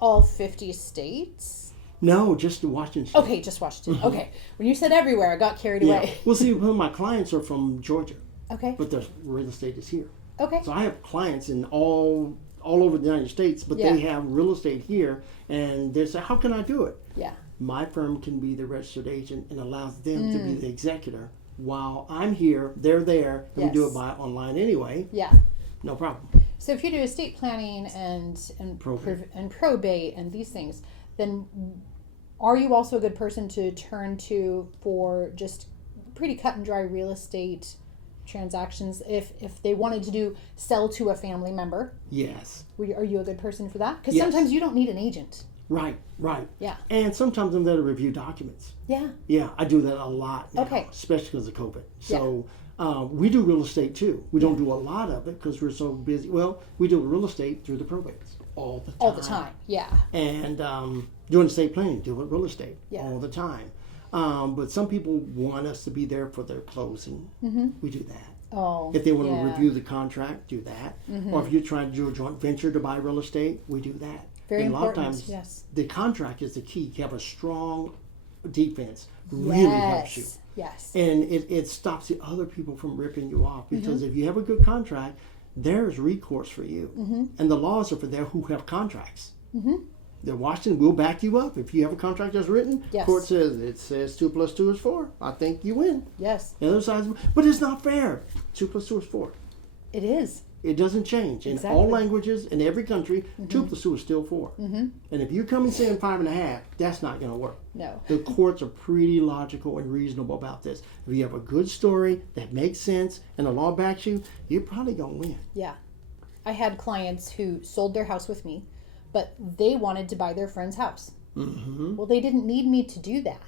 All 50 states? No, just the Washington State. Okay, just Washington. Okay. When you said everywhere, I got carried Yeah. away. Well, see, some of my clients are from Georgia, Okay. but their real estate is here. Okay. So I have clients in all over the United States, but Yeah. they have real estate here, and they say, how can I do it? Yeah. My firm can be the registered agent and allows them to be the executor. While I'm here, they're there, and we do Yes. it by online anyway. Yeah. No problem. So if you do estate planning and probate and these things, then are you also a good person to turn to for just pretty cut and dry real estate transactions if they wanted to sell to a family member? Yes. Are you a good person for that? Because Yes. sometimes you don't need an agent. Right. Yeah. And sometimes I'm there to review documents. Yeah. Yeah, I do that a lot now, Okay. especially because of COVID. So we do real estate too. We don't do a lot of it because we're so busy. Well, we do real estate through the probates all the time. All the time. Yeah. And doing estate planning, doing real estate Yeah. all the time. But some people want us to be there for their closing. Mm-hmm. We do that. Oh. If they want yeah. to review the contract, do that. Mm-hmm. Or if you're trying to do a joint venture to buy real estate, we do that. Very and important. A lot of times, yes. the contract is the key. You have a strong defense. Really helps you. Yes. And it stops the other people from ripping you off. Because Mm-hmm. if you have a good contract, there's recourse for you. Mm-hmm. And the laws are for there who have contracts. Mm-hmm. The Washington will back you up. If you have a contract that's written, Yes. court says 2 + 2 is 4. I think you win. Yes. The other side, but it's not fair. 2 + 2 is 4. It is. It doesn't change. In Exactly. all languages, in every country, 2 + 2 is still 4. Mm-hmm. And if you come and saying 5.5, that's not going to work. No. The courts are pretty logical and reasonable about this. If you have a good story that makes sense and the law backs you, you're probably going to win. Yeah. I had clients who sold their house with me, but they wanted to buy their friend's house. Mm-hmm. Well, they didn't need me to do that.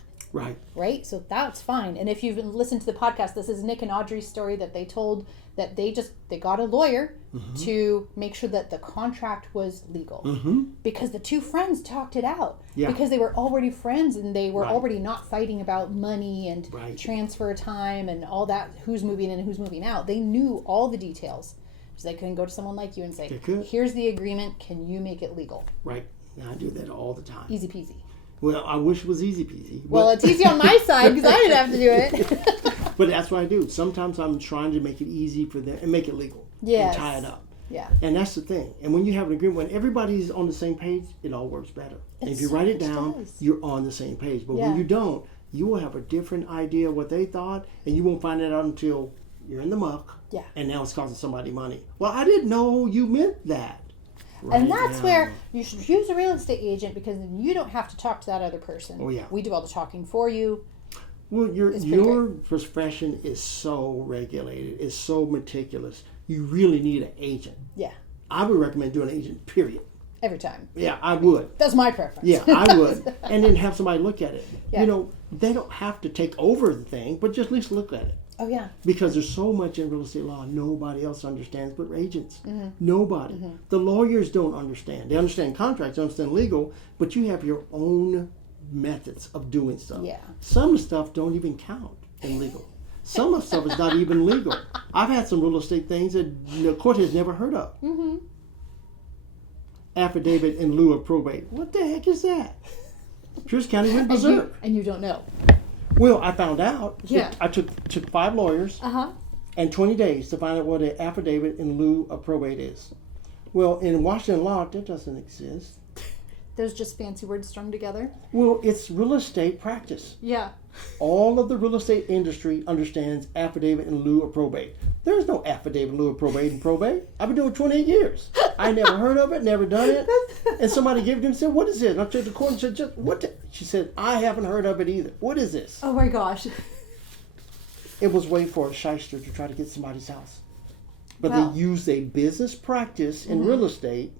Right? So that's fine. And if you've listened to the podcast, this is Nick and Audrey's story that they told that they got a lawyer to make sure that the contract was legal. Because the two friends talked it out. Yeah. Because they were already friends and they were already not fighting about money and transfer time and all that, who's moving in and who's moving out. They knew all the details. So they couldn't go to someone like you and say, here's the agreement, can you make it legal? Right. And I do that all the time. Easy peasy. Well, I wish it was easy peasy. Well, it's easy on my side because I didn't have to do it. But that's what I do. Sometimes I'm trying to make it easy for them and make it legal. Yes. And tie it up. Yeah. And that's the thing. And when you have an agreement, when everybody's on the same page, it all works better. And if you write it down, you're on the same page. But when you don't, you will have a different idea of what they thought, and you won't find it out until you're in the muck. Yeah. And now it's costing somebody money. Well, I didn't know you meant that. And that's where you should use a real estate agent because then you don't have to talk to that other person. Oh, yeah. We do all the talking for you. Well, your profession is so regulated, it's so meticulous. You really need an agent. Yeah. I would recommend doing an agent, period. Every time. Yeah, I would. That's my preference. Yeah, I would. And then have somebody look at it. Yeah. You know, they don't have to take over the thing, but just at least look at it. Oh, yeah. Because there's so much in real estate law nobody else understands but agents. Nobody. The lawyers don't understand. They understand contracts, they understand legal, but you have your own methods of doing stuff. Yeah. Some of the stuff don't even count in legal. Some of the stuff is not even legal. I've had some real estate things that the court has never heard of. Affidavit in lieu of probate. What the heck is that? Pierce County went berserk. And you don't know. Well, I found out. Yeah. I took 5 lawyers and 20 days to find out what an affidavit in lieu of probate is. Well, in Washington law, that doesn't exist. There's just fancy words strung together. Well, it's real estate practice. Yeah. All of the real estate industry understands affidavit in lieu of probate. There's no affidavit in lieu of probate in probate. I've been doing it 28 years. I never heard of it, never done it. And somebody gave it to me and said, what is this? And I took the court and said, She said, I haven't heard of it either. What is this? Oh my gosh. It was way for a shyster to try to get somebody's house. But Wow. they used a business practice in real estate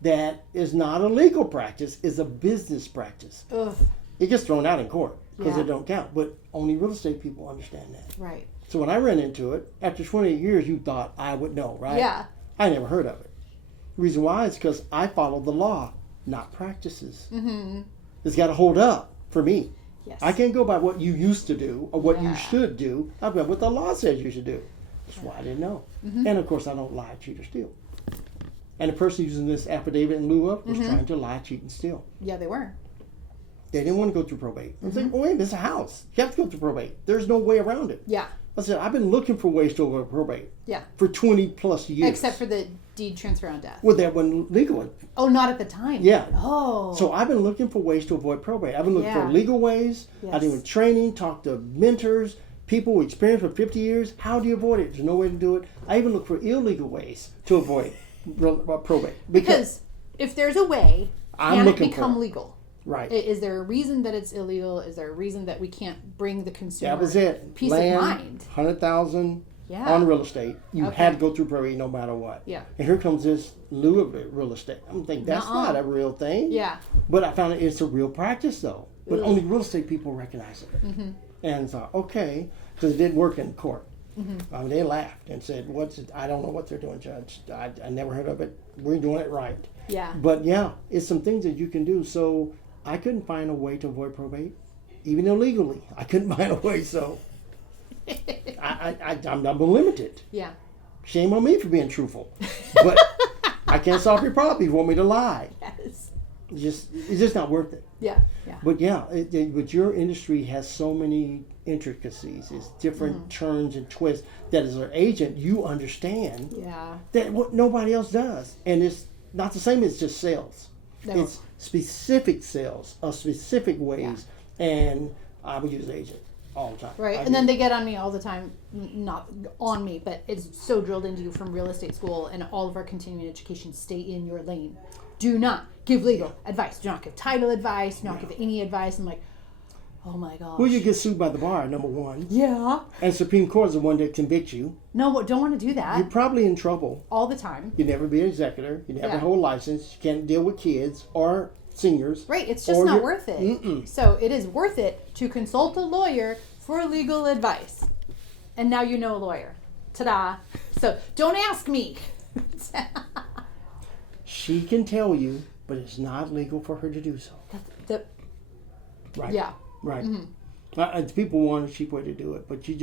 that is not a legal practice, is a business practice. Ugh. It gets thrown out in court because Yeah. it don't count. But only real estate people understand that. Right. So when I ran into it, after 28 years, you thought I would know, right? Yeah. I never heard of it. The reason why is because I followed the law, not practices. It's got to hold up for me. Yes. I can't go by what you used to do or what you Yeah. should do. I've got what the law says you should do. That's why I didn't know. And of course, I don't lie, cheat, or steal. And the person using this affidavit in lieu of was trying to lie, cheat, and steal. Yeah, they were. They didn't want to go through probate. I was like, oh, wait, this is a house. You have to go through probate. There's no way around it. Yeah. I said, I've been looking for ways to avoid probate. Yeah. For 20 plus years. Except for the deed transfer on death. Well, that wasn't legal. Oh, not at the time. Yeah. Oh. So I've been looking for ways to avoid probate. I've been looking for Yeah. legal ways. Yes. I've been with training, talked to mentors, people with experience for 50 years. How do you avoid it? There's no way to do it. I even look for illegal ways to avoid probate. Because if there's a way, I'm can it looking become for it. legal? Right. Is there a reason that it's illegal? Is there a reason that we can't bring the consumer That was it. peace Land, of mind? 100,000 Yeah. on real estate. You Okay. had to go through probate no matter what. Yeah. And here comes this lieu of real estate. I'm thinking that's Nuh-uh. not a real thing. Yeah. But I found it's a real practice though. But Ugh. only real estate people recognize it. And so, okay, because it didn't work in court. They laughed and said, "What's it? I don't know what they're doing, Judge. I never heard of it. We're doing it right." Yeah. But yeah, it's some things that you can do. So I couldn't find a way to avoid probate, even illegally. I couldn't find a way. So I'm limited. Yeah. Shame on me for being truthful. But I can't solve your problem if you want me to lie. Yes. It's just not worth it. Yeah. Yeah. But yeah, but your industry has so many intricacies. It's different turns and twists that as an agent you understand Yeah. that what nobody else does. And it's not the same as just sales. No. It's specific sales of specific ways. And I would use an agent all the time. Right. And then they get on me all the time, not on me, but it's so drilled into you from real estate school and all of our continuing education. Stay in your lane. Do not give legal advice. Do not give title advice. Do not give any advice. I'm like, oh my gosh. Well, you get sued by the bar, number one. Yeah. And Supreme Court is the one that convicts you. No, don't want to do that. You're probably in trouble. All the time. You never be an executor. You never Yeah. hold a license. You can't deal with kids or seniors. Right. It's just Or not you're- worth it. So it is worth it to consult a lawyer for legal advice. And now you know a lawyer. Ta-da. So don't ask me. She can tell you, but it's not legal for her to do so. Right. Yeah. Right. People want a cheap way to do it, but you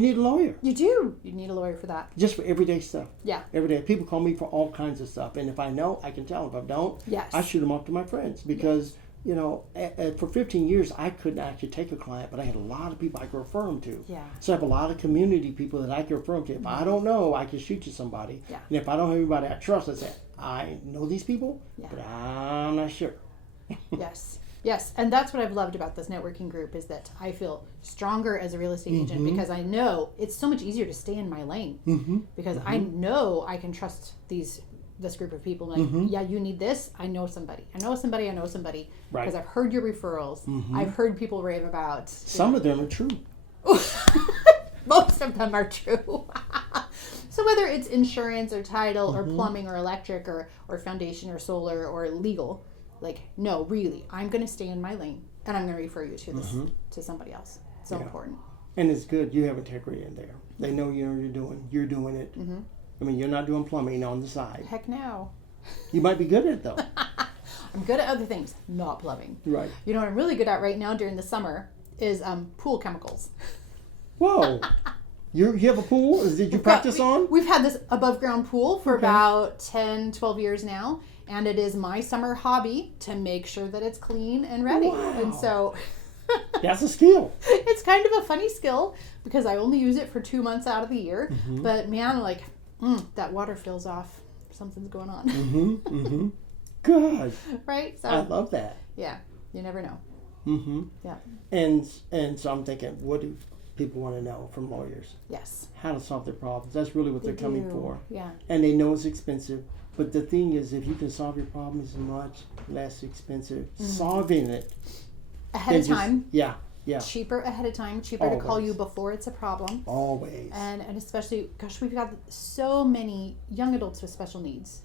need a lawyer. You do. You need a lawyer for that. Just for everyday stuff. Yeah. Every day. People call me for all kinds of stuff. And if I know, I can tell them. If I don't, Yes. I shoot them off to my friends. Because, for 15 years, I couldn't actually take a client, but I had a lot of people I could refer them to. Yeah. So I have a lot of community people that I can refer them to. If I don't know, I can shoot you somebody. Yeah. And if I don't have anybody I trust, I say, I know these people, Yeah. but I'm not sure. Yes. Yes. And that's what I've loved about this networking group is that I feel stronger as a real estate agent because I know it's so much easier to stay in my lane because I know I can trust this group of people. Like, yeah, you need this. I know somebody. Right. Because I've heard your referrals. I've heard people rave about. Some of them are true. Most of them are true. So whether it's insurance or title or plumbing or electric or foundation or solar or legal, like, no, really, I'm going to stay in my lane and I'm going to refer you to somebody else. So important. And it's good. You have integrity in there. They know you're doing it. I mean, you're not doing plumbing on the side. Heck no. You might be good at it though. I'm good at other things, not plumbing. Right. You know what I'm really good at right now during the summer is pool chemicals. Whoa. You have a pool? Did you practice on? We've had this above ground pool for about 10, 12 years now. And it is my summer hobby to make sure that it's clean and ready. Wow. And so That's a skill. it's kind of a funny skill because I only use it for 2 months out of the year. But man, like, that water fills off. Something's going on. Good. Right? So I love that. yeah, you never know. Yeah. And so I'm thinking, what do people want to know from lawyers? Yes. How to solve their problems. That's really what they're coming do. for. Yeah. And they know it's expensive. But the thing is, if you can solve your problem, it's much less expensive solving it. Ahead of than just- time. Yeah. Cheaper ahead of time. Cheaper to call Always. you before it's a problem. Always. And especially, gosh, we've got so many young adults with special needs.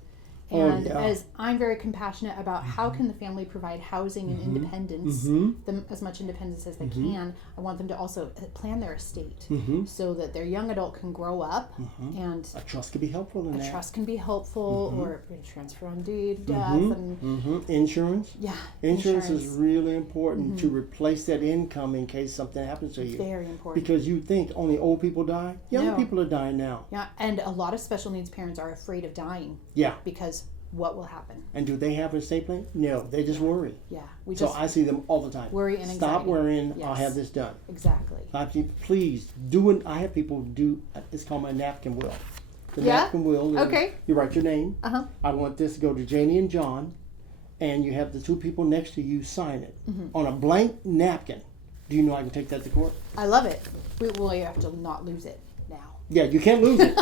And yeah. as I'm very compassionate about how can the family provide housing and independence, them as much independence as they can, I want them to also plan their estate so that their young adult can grow up and a trust could be helpful in that. trust can be helpful, or transfer on deed, death, and Insurance. yeah, Insurance is really important to replace that income in case something happens to you. very important. Because you think only old people die. Young No. people are dying now. Yeah, and a lot of special needs parents are afraid of dying Yeah. because what will happen? And do they have an estate plan? No, they just worry. Yeah, we So just I see them all the time. worry and Stop anxiety. worrying. Yes. I'll have this done. Exactly. Please do it. I have people do. It's called my napkin will. The Yeah? napkin will. Is, Okay. You write your name. Uh-huh. I want this to go to Janie and John, and you have the two people next to you sign it on a blank napkin. Do you know I can take that to court? I love it. Well, you have to not lose it now. Yeah, you can't lose it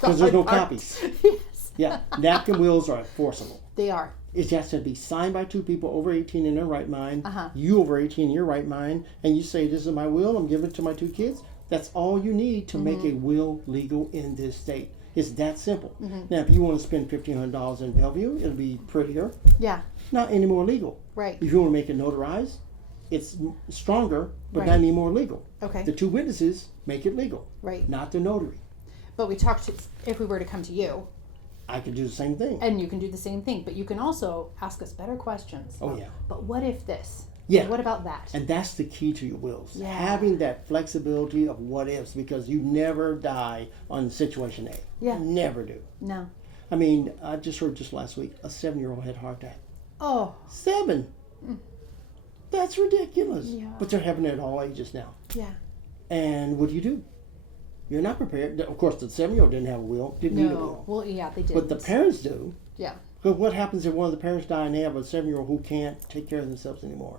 because there's no copies. Yes, Yeah, napkin wills are enforceable. they are. It has to be signed by two people over 18 in their right mind. Uh-huh. You over 18 in your right mind, and you say, "This is my will. I'm giving it to my two kids." That's all you need to make a will legal in this state. It's that simple. Now, if you want to spend $1,500 in Bellevue, it'll be prettier. Yeah, Not any more legal. right. If you want to make it notarized, it's stronger, but Right. not any more legal. Okay, The two witnesses make it legal, right. not the notary. But we talked to, if we were to come to you, I could do the same thing. and you can do the same thing, but you can also ask us better questions. Oh, yeah. But what if this? Yeah. What about that? And that's the key to your wills. Yeah. Having that flexibility of what ifs, because you never die on situation A. Yeah. You never do. No. I mean, I just heard just last week, a 7-year-old had a heart attack. Oh, 7. That's ridiculous. Yeah. But they're having it at all ages now. yeah. And what do? You're not prepared. Of course, the 7-year-old didn't have a will, didn't need a No. will. Well, yeah, they did. But the parents do. Yeah. Because what happens if one of the parents die and they have a 7-year-old who can't take care of themselves anymore?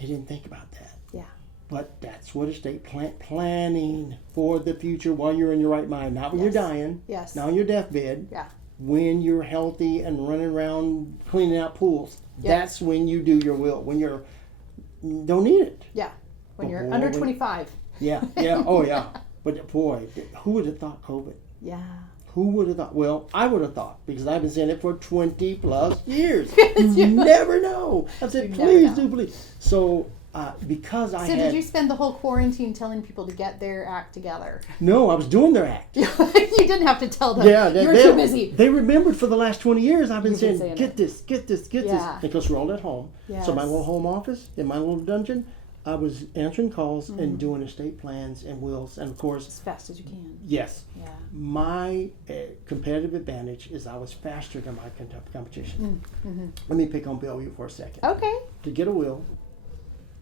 They didn't think about that. Yeah. But that's what estate planning for the future while you're in your right mind. Not when you're Yes. dying, Yes. not on your deathbed, Yeah. when you're healthy and running around cleaning out pools. Yes. That's when you do your will. When you're, don't need it. Yeah. When But you're boy, under when- 25. Yeah, oh yeah. But boy, who would have thought COVID? Yeah. Who would have thought? Well, I would have thought because I've been saying it for 20 plus years. You never know. I said, You never please know. do believe. So, because I So had did you spend the whole quarantine telling people to get their act together? no, I was doing their act. You didn't have to tell them. Yeah, you were too busy. They remembered for the last 20 years. I've been You've been saying, saying get it. this, get this, get Yeah. this. Because we're all at home. So my Yes. little home office, in my little dungeon, I was answering calls and doing estate plans and wills. And of course, As fast as you can. yes, Yeah. my competitive advantage is I was faster than my competition. Let me pick on Bellevue for a second. Okay. To get a will,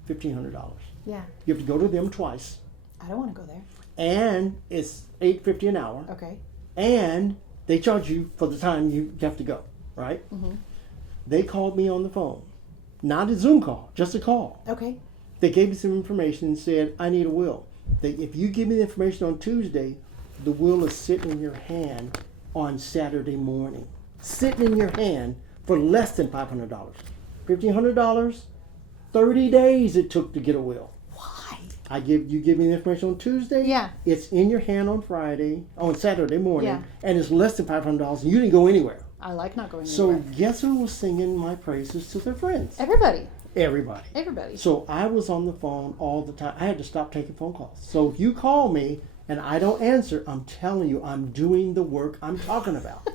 $1,500. Yeah. You have to go to them twice. I don't want to go there. And it's $8.50 an hour. Okay. And they charge you for the time you have to go, right? They called me on the phone. Not a Zoom call, just a call. Okay. They gave me some information and said, I need a will. If you give me the information on Tuesday, the will is sitting in your hand on Saturday morning. Sitting in your hand for less than $500. $1,500, 30 days it took to get a will. Why? You give me the information on Tuesday. Yeah. It's in your hand on Saturday morning, Yeah. and it's less than $500, and you didn't go anywhere. I like not going So anywhere. guess who was singing my praises to their friends? Everybody. Everybody. Everybody. So I was on the phone all the time. I had to stop taking phone calls. So if you call me and I don't answer, I'm telling you, I'm doing the work I'm talking about.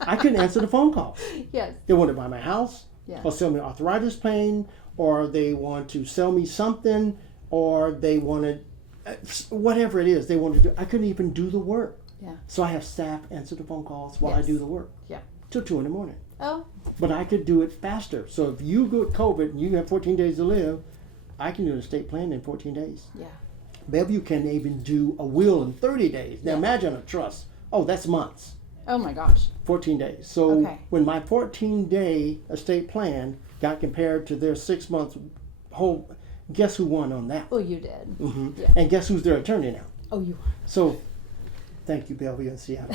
I couldn't answer the phone calls. Yes. They want to buy my house, Yeah. or sell me arthritis pain, or they want to sell me something, or they want to, whatever it is they want to do. I couldn't even do the work. Yeah. So I have staff answer the phone calls while I Yes. do the work. Yeah. Till 2 in the morning. Oh. But I could do it faster. So if you go COVID and you have 14 days to live, I can do an estate plan in 14 days. Yeah. Bellevue can even do a will in 30 days. Now Yeah. imagine a trust. Oh, that's months. Oh my gosh. 14 days. So Okay. when my 14-day estate plan got compared to their 6 months whole, guess who won on that? Oh, you did. Yeah. And guess who's their attorney now? Oh, you So thank you, Bellevue and Seattle.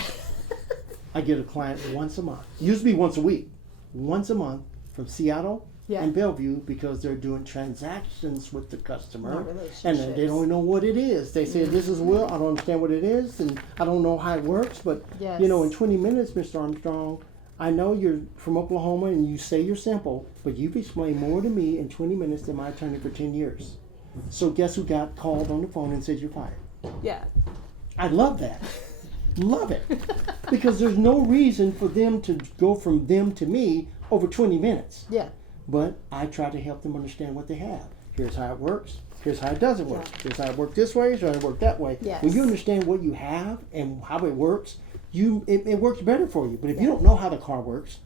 I get a client once a month. Used to be once a week. Once a month from Seattle in Bellevue because they're doing transactions with the customer, Not and relationships. they don't know what it is. They say, "This is will. I don't understand what it is, and I don't know how it works." But Yes. in 20 minutes, Mr. Armstrong, I know you're from Oklahoma and you say you're simple, but you've explained more to me in 20 minutes than my attorney for 10 years. So guess who got called on the phone and said you're fired? Yeah. I love that. Love it. Because there's no reason for them to go from them to me over 20 minutes. Yeah. But I try to help them understand what they have. Here's how it works. Here's how it doesn't work. Here's how it works this way. Here's how it works that way. Yes. When you understand what you have and how it works, it works better for you. But if you don't know how the car works,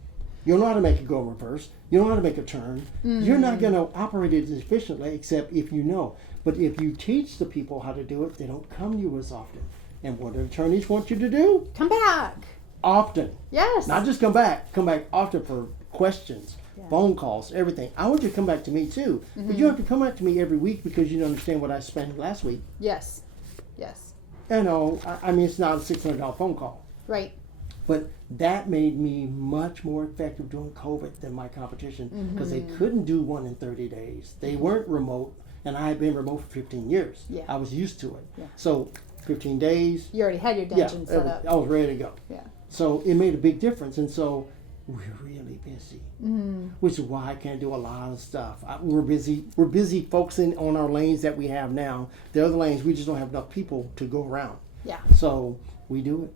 you don't know how to make it go in reverse, you don't know how to make a turn, you're not going to operate it as efficiently except if you know. But if you teach the people how to do it, they don't come to you as often. And what do attorneys want you to do? Come back. Often. Yes. Not just come back often for questions, phone calls, everything. I want you to come back to me too. But you don't have to come back to me every week because you don't understand what I spent last week. Yes. Yes. I mean, it's not a $600 phone call. Right. But that made me much more effective during COVID than my competition because they couldn't do one in 30 days. They weren't remote, and I had been remote for 15 years. Yeah. I was used to it. Yeah. So 15 days. You already had your dungeon set up. I was ready to go. Yeah. So it made a big difference. And so we're really busy, which is why I can't do a lot of stuff. We're busy focusing on our lanes that we have now. The other lanes, we just don't have enough people to go around. Yeah. So we do it.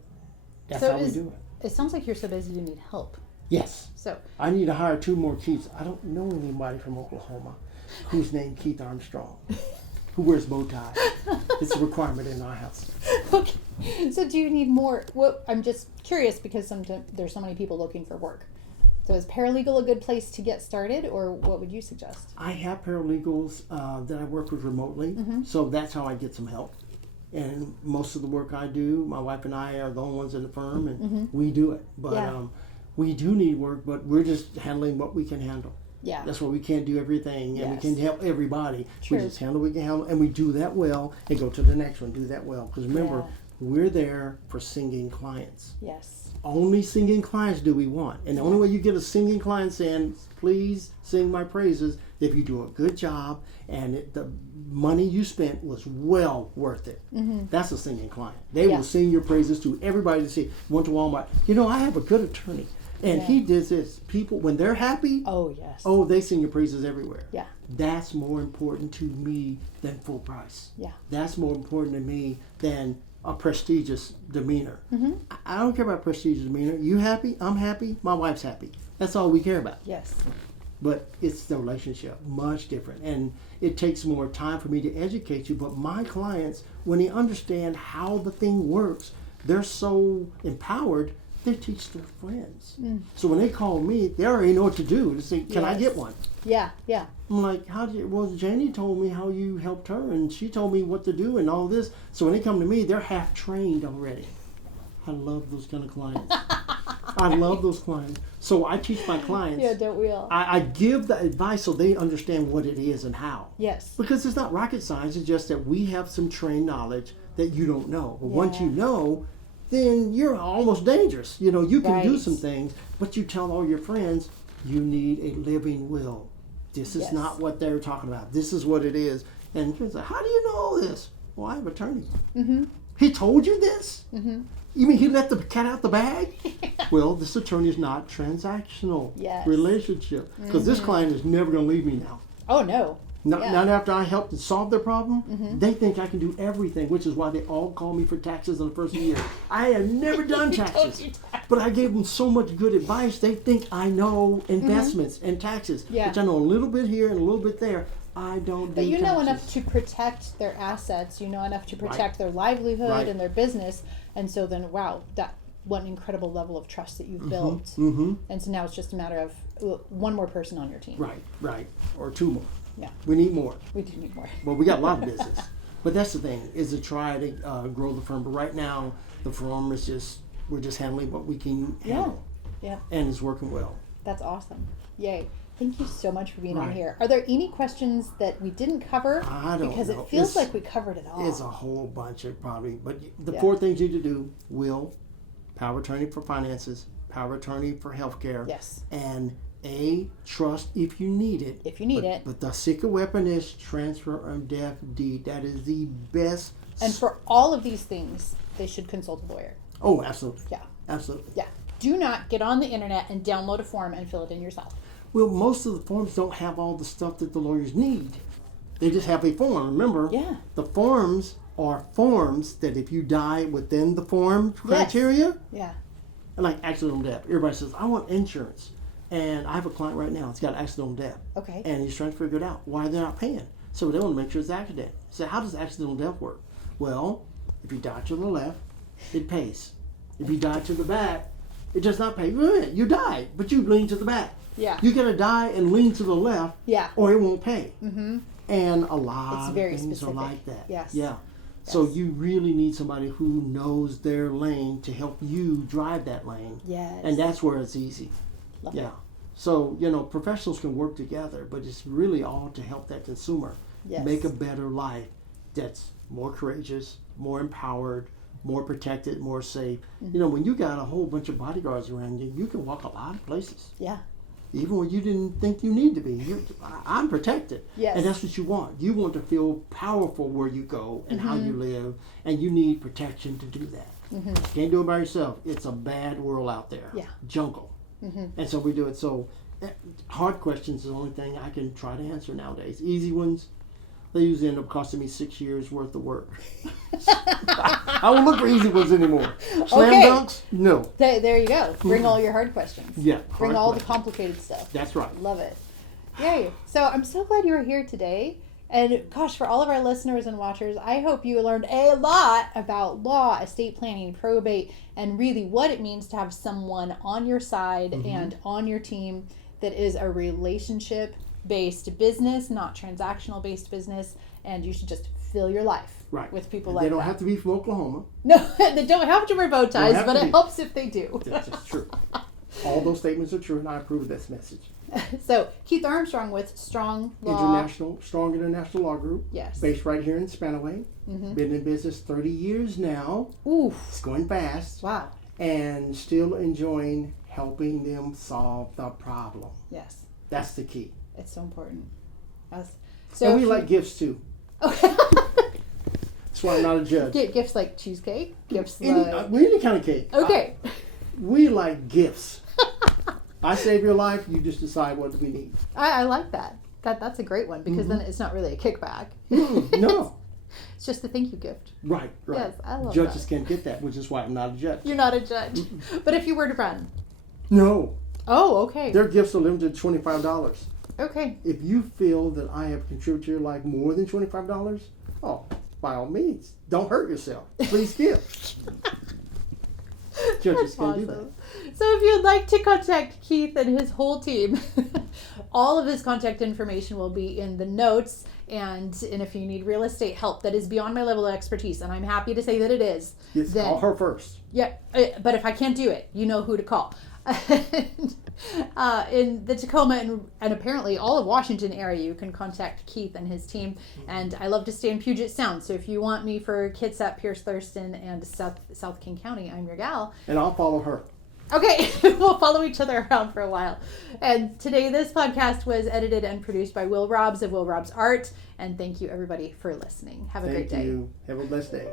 That's how we do it. It sounds like you're so busy you need help. Yes. So I need to hire 2 more Keiths. I don't know anybody from Oklahoma who's named Keith Armstrong who wears bow tie. It's a requirement in our house. okay. So do you need more? What I'm just curious because sometimes there's so many people looking for work. So is paralegal a good place to get started, or what would you suggest? I have paralegals that I work with remotely, so that's how I get some help. And most of the work I do, my wife and I are the only ones in the firm, and we do it. But we do need work, but we're just handling what we can handle. Yeah. That's why we can't do everything, and we Yes. can help everybody. True. We just handle what we can handle, and we do that well, and go to the next one, do that well. Because remember, we're there for singing clients. Yes. Only singing clients do we want. And the only way you get a singing client saying, please sing my praises, if you do a good job and the money you spent was well worth it. That's a singing client. They will sing your praises to everybody to see. Went to Walmart. I have a good attorney. And he does this. People, when they're happy, Oh, yes. they sing your praises everywhere. Yeah. That's more important to me than full price. Yeah. That's more important to me than a prestigious demeanor. I don't care about prestigious demeanor. You happy? I'm happy. My wife's happy. That's all we care about. Yes. But it's the relationship, much different. And it takes more time for me to educate you. But my clients, when they understand how the thing works, they're so empowered, they teach their friends. So when they call me, they already know what to do. They say, can I get one? Yeah. Yeah. I'm like, well, Janie told me how you helped her, and she told me what to do and all this. So when they come to me, they're half trained already. I love those kind of clients. I love those clients. So I teach my clients. Yeah, don't we all? I give the advice so they understand what it is and how. Yes. Because it's not rocket science. It's just that we have some trained knowledge that you don't know. But once you know, then you're almost dangerous. You can do some things, but you tell all your friends, you need a living will. This is not what they're talking about. This is what it is. And friends say, how do you know all this? Well, I have an attorney. He told you this? You mean he let the cat out the bag? Well, this attorney is not transactional relationship. Because this client is never going to leave me now. Oh, no. Not after I helped to solve their problem. They think I can do everything, which is why they all call me for taxes in the first year. I have never done taxes, but I gave them so much good advice. They think I know investments and taxes, which I know a little bit here and a little bit there. I don't do But you know taxes. enough to protect their assets. You know enough to protect their livelihood and their business. And so then, wow, what an incredible level of trust that you've built. And so now it's just a matter of one more person on your team. Right. Or 2 more. Yeah. We need more. We do need more. Well, we got a lot of business. But that's the thing, is to try to grow the firm. But right now, the firm is we're just handling what we can handle. Yeah. And it's working well. That's awesome. Yay. Thank you so much for being on here. Are there any questions that we didn't cover? I don't because know. It feels like we covered it all. It's a whole bunch of probably. But the 4 things you need to do: will, power of attorney for finances, power of attorney for healthcare, Yes. and Trust if you need it. If you need it. But the secret weapon is transfer of death deed. That is the best. And for all of these things, they should consult a lawyer. Oh, absolutely. Yeah. Absolutely. Yeah. Do not get on the internet and download a form and fill it in yourself. Well, most of the forms don't have all the stuff that the lawyers need. They just have a form. Remember, Yeah. the forms are forms that if you die within the form criteria, Yeah. like accidental death. Everybody says, I want insurance. And I have a client right now that's got accidental death. Okay. And he's trying to figure it out why they're not paying. So they want to make sure it's accident. So how does accidental death work? Well, if you die to the left, it pays. If you die to the back, it does not pay. You died, but you lean to the back. Yeah. You got to die and lean to the left, Yeah. or it won't pay. Mm-hmm. And a lot It's very of things specific. are like that. Yes. Yeah. So you really need somebody who knows their lane to help you drive that lane. Yes. And that's where it's easy. Love Yeah. it. So, professionals can work together, but it's really all to help that consumer Yes. make a better life that's more courageous, more empowered, more protected, more safe. Mm-hmm. When you got a whole bunch of bodyguards around you, you can walk a lot of places. Yeah. Even when you didn't think you need to be. I'm protected. Yes. And that's what you want. You want to feel powerful where you go and how Mm-hmm. you live, and you need protection to do that. Mm-hmm. You can't do it by yourself. It's a bad world out there. Yeah. Jungle. Mm-hmm. And so we do it. So hard questions is the only thing I can try to answer nowadays. Easy ones, they usually end up costing me 6 years worth of work. I won't look for easy ones anymore. Slam Okay. dunks? No. There you go. Bring all your hard questions. Yeah. Bring hard all the questions. complicated stuff. That's right. Love it. Yay. So I'm so glad you were here today. And gosh, for all of our listeners and watchers, I hope you learned a lot about law, estate planning, probate, and really what it means to have someone on your side and on your team that is a relationship-based business, not transactional-based business. And you should just fill your life Right. with people And like they don't that. have to be from Oklahoma. No, they don't have to wear bow ties, have but to it be. helps if they do. That's just true. All those statements are true, and I approve of this message. So, Keith Armstrong with Strong Law. Strong International Law Group. Yes. Based right here in Spanaway. Mm-hmm. Been in business 30 years now. Ooh, It's going fast. wow. And still enjoying helping them solve the problem. Yes, That's the key. it's so important. Yes. And we if like you- gifts too. Okay. That's why I'm not a judge. Get gifts like cheesecake, gifts Any kind of cake. Okay. We like gifts. I save your life, you just decide what we need. I like that. That's a great one because then it's not really a kickback. No. It's just a thank you gift. Right. Yes, I love Judges that. can't get that, which is why I'm not a judge. You're not a judge. But if you were to run. No. Oh, okay. Their gifts are limited to $25. Okay. If you feel that I have contributed to your life more than $25, oh, by all means, don't hurt yourself. Please give. Judges That's can do that. awesome. So if you'd like to contact Keith and his whole team, all of his contact information will be in the notes. And if you need real estate help that is beyond my level of expertise, and I'm happy to say that it is, Yes, then, call her first. yeah. But if I can't do it, you know who to call. In the Tacoma and apparently all of Washington area, you can contact Keith and his team. And I love to stay in Puget Sound, so if you want me for Kitsap, Pierce, Thurston, and South King County, I'm your gal. And I'll follow her. Okay, we'll follow each other around for a while. And today, this podcast was edited and produced by Will Robbs of Will Robbs Art. And thank you, everybody, for listening. Have a great day. Thank you. Have a blessed day.